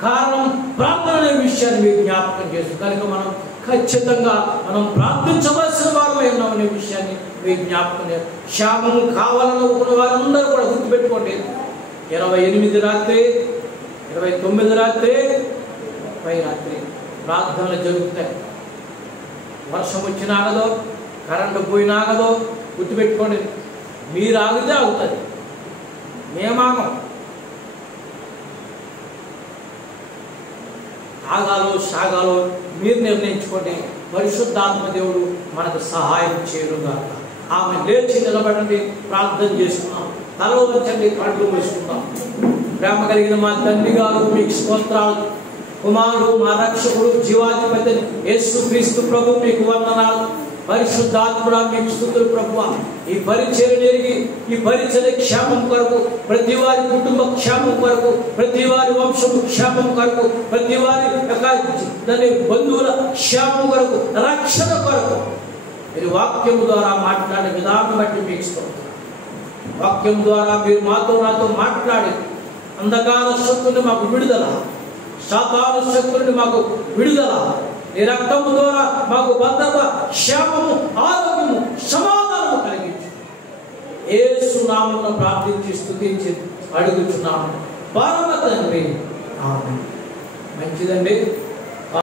కారణం ప్రార్థన అనే విషయాన్ని మీరు జ్ఞాపకం చేసి కనుక మనం ఖచ్చితంగా మనం ప్రార్థించవలసిన వారమై ఉన్నామనే విషయాన్ని మీరు జ్ఞాపకం చేయాలి. క్షేమం కావాలనుకున్న వారందరూ కూడా గుర్తుపెట్టుకోండి. 28 రాత్రి, 29 రాత్రి, 30 రాత్రి ప్రార్థనలు జరుగుతాయి. వర్షం వచ్చినా ఆగదో, కరెంటు పోయినా ఆగదో, గుర్తుపెట్టుకోండి. మీరు ఆగితే ఆగుతుంది, మేమాగం. ఆగాలో సాగాలో మీరు నిర్ణయించుకోండి. పరిశుద్ధాత్మ దేవుడు మనకు సహాయం చేయరుగా. ఆమె లేచి నిలబడండి, ప్రార్థన చేసుకున్నాం. తల వంచండి, కళ్ళు వేసుకుందాం. ప్రేమ కలిగిన మా తండ్రి గారు, మీకు స్తోత్రాలు. కుమారుడు, మా రక్షకుడు, జీవాధిపతి యేసుక్రీస్తు ప్రభు, మీకు వందనాలు. పరిశుద్ధాత్ముడా, మీకు స్తుతులు ప్రభువా. ఈ పరిచర్య జరిగి, ఈ పరిచర్య క్షేమం కొరకు, ప్రతి వారి కుటుంబ క్షేమం కొరకు, ప్రతి వారి వంశము క్షేమం కొరకు, ప్రతి వారి దాని బంధువుల క్షేమం కొరకు, రక్షణ కొరకు మీరు వాక్యం ద్వారా మాట్లాడే విధానం బట్టి మీకు స్తోత్రం. వాక్యం ద్వారా మీరు మాతో నాతో మాట్లాడి అంధకార శక్తుల్ని మాకు విడుదల, సాతాను శక్తుల్ని మాకు విడుదల, ఈ రక్తము ద్వారా మాకు భద్రత, క్షేమము, ఆరోగ్యము, సమాధానము కలిగించు. యేసు నామమున ప్రార్థించి స్తుతించి అడుగుచున్నాము పరమ తండ్రి. ఆమేన్. మంచిదండి.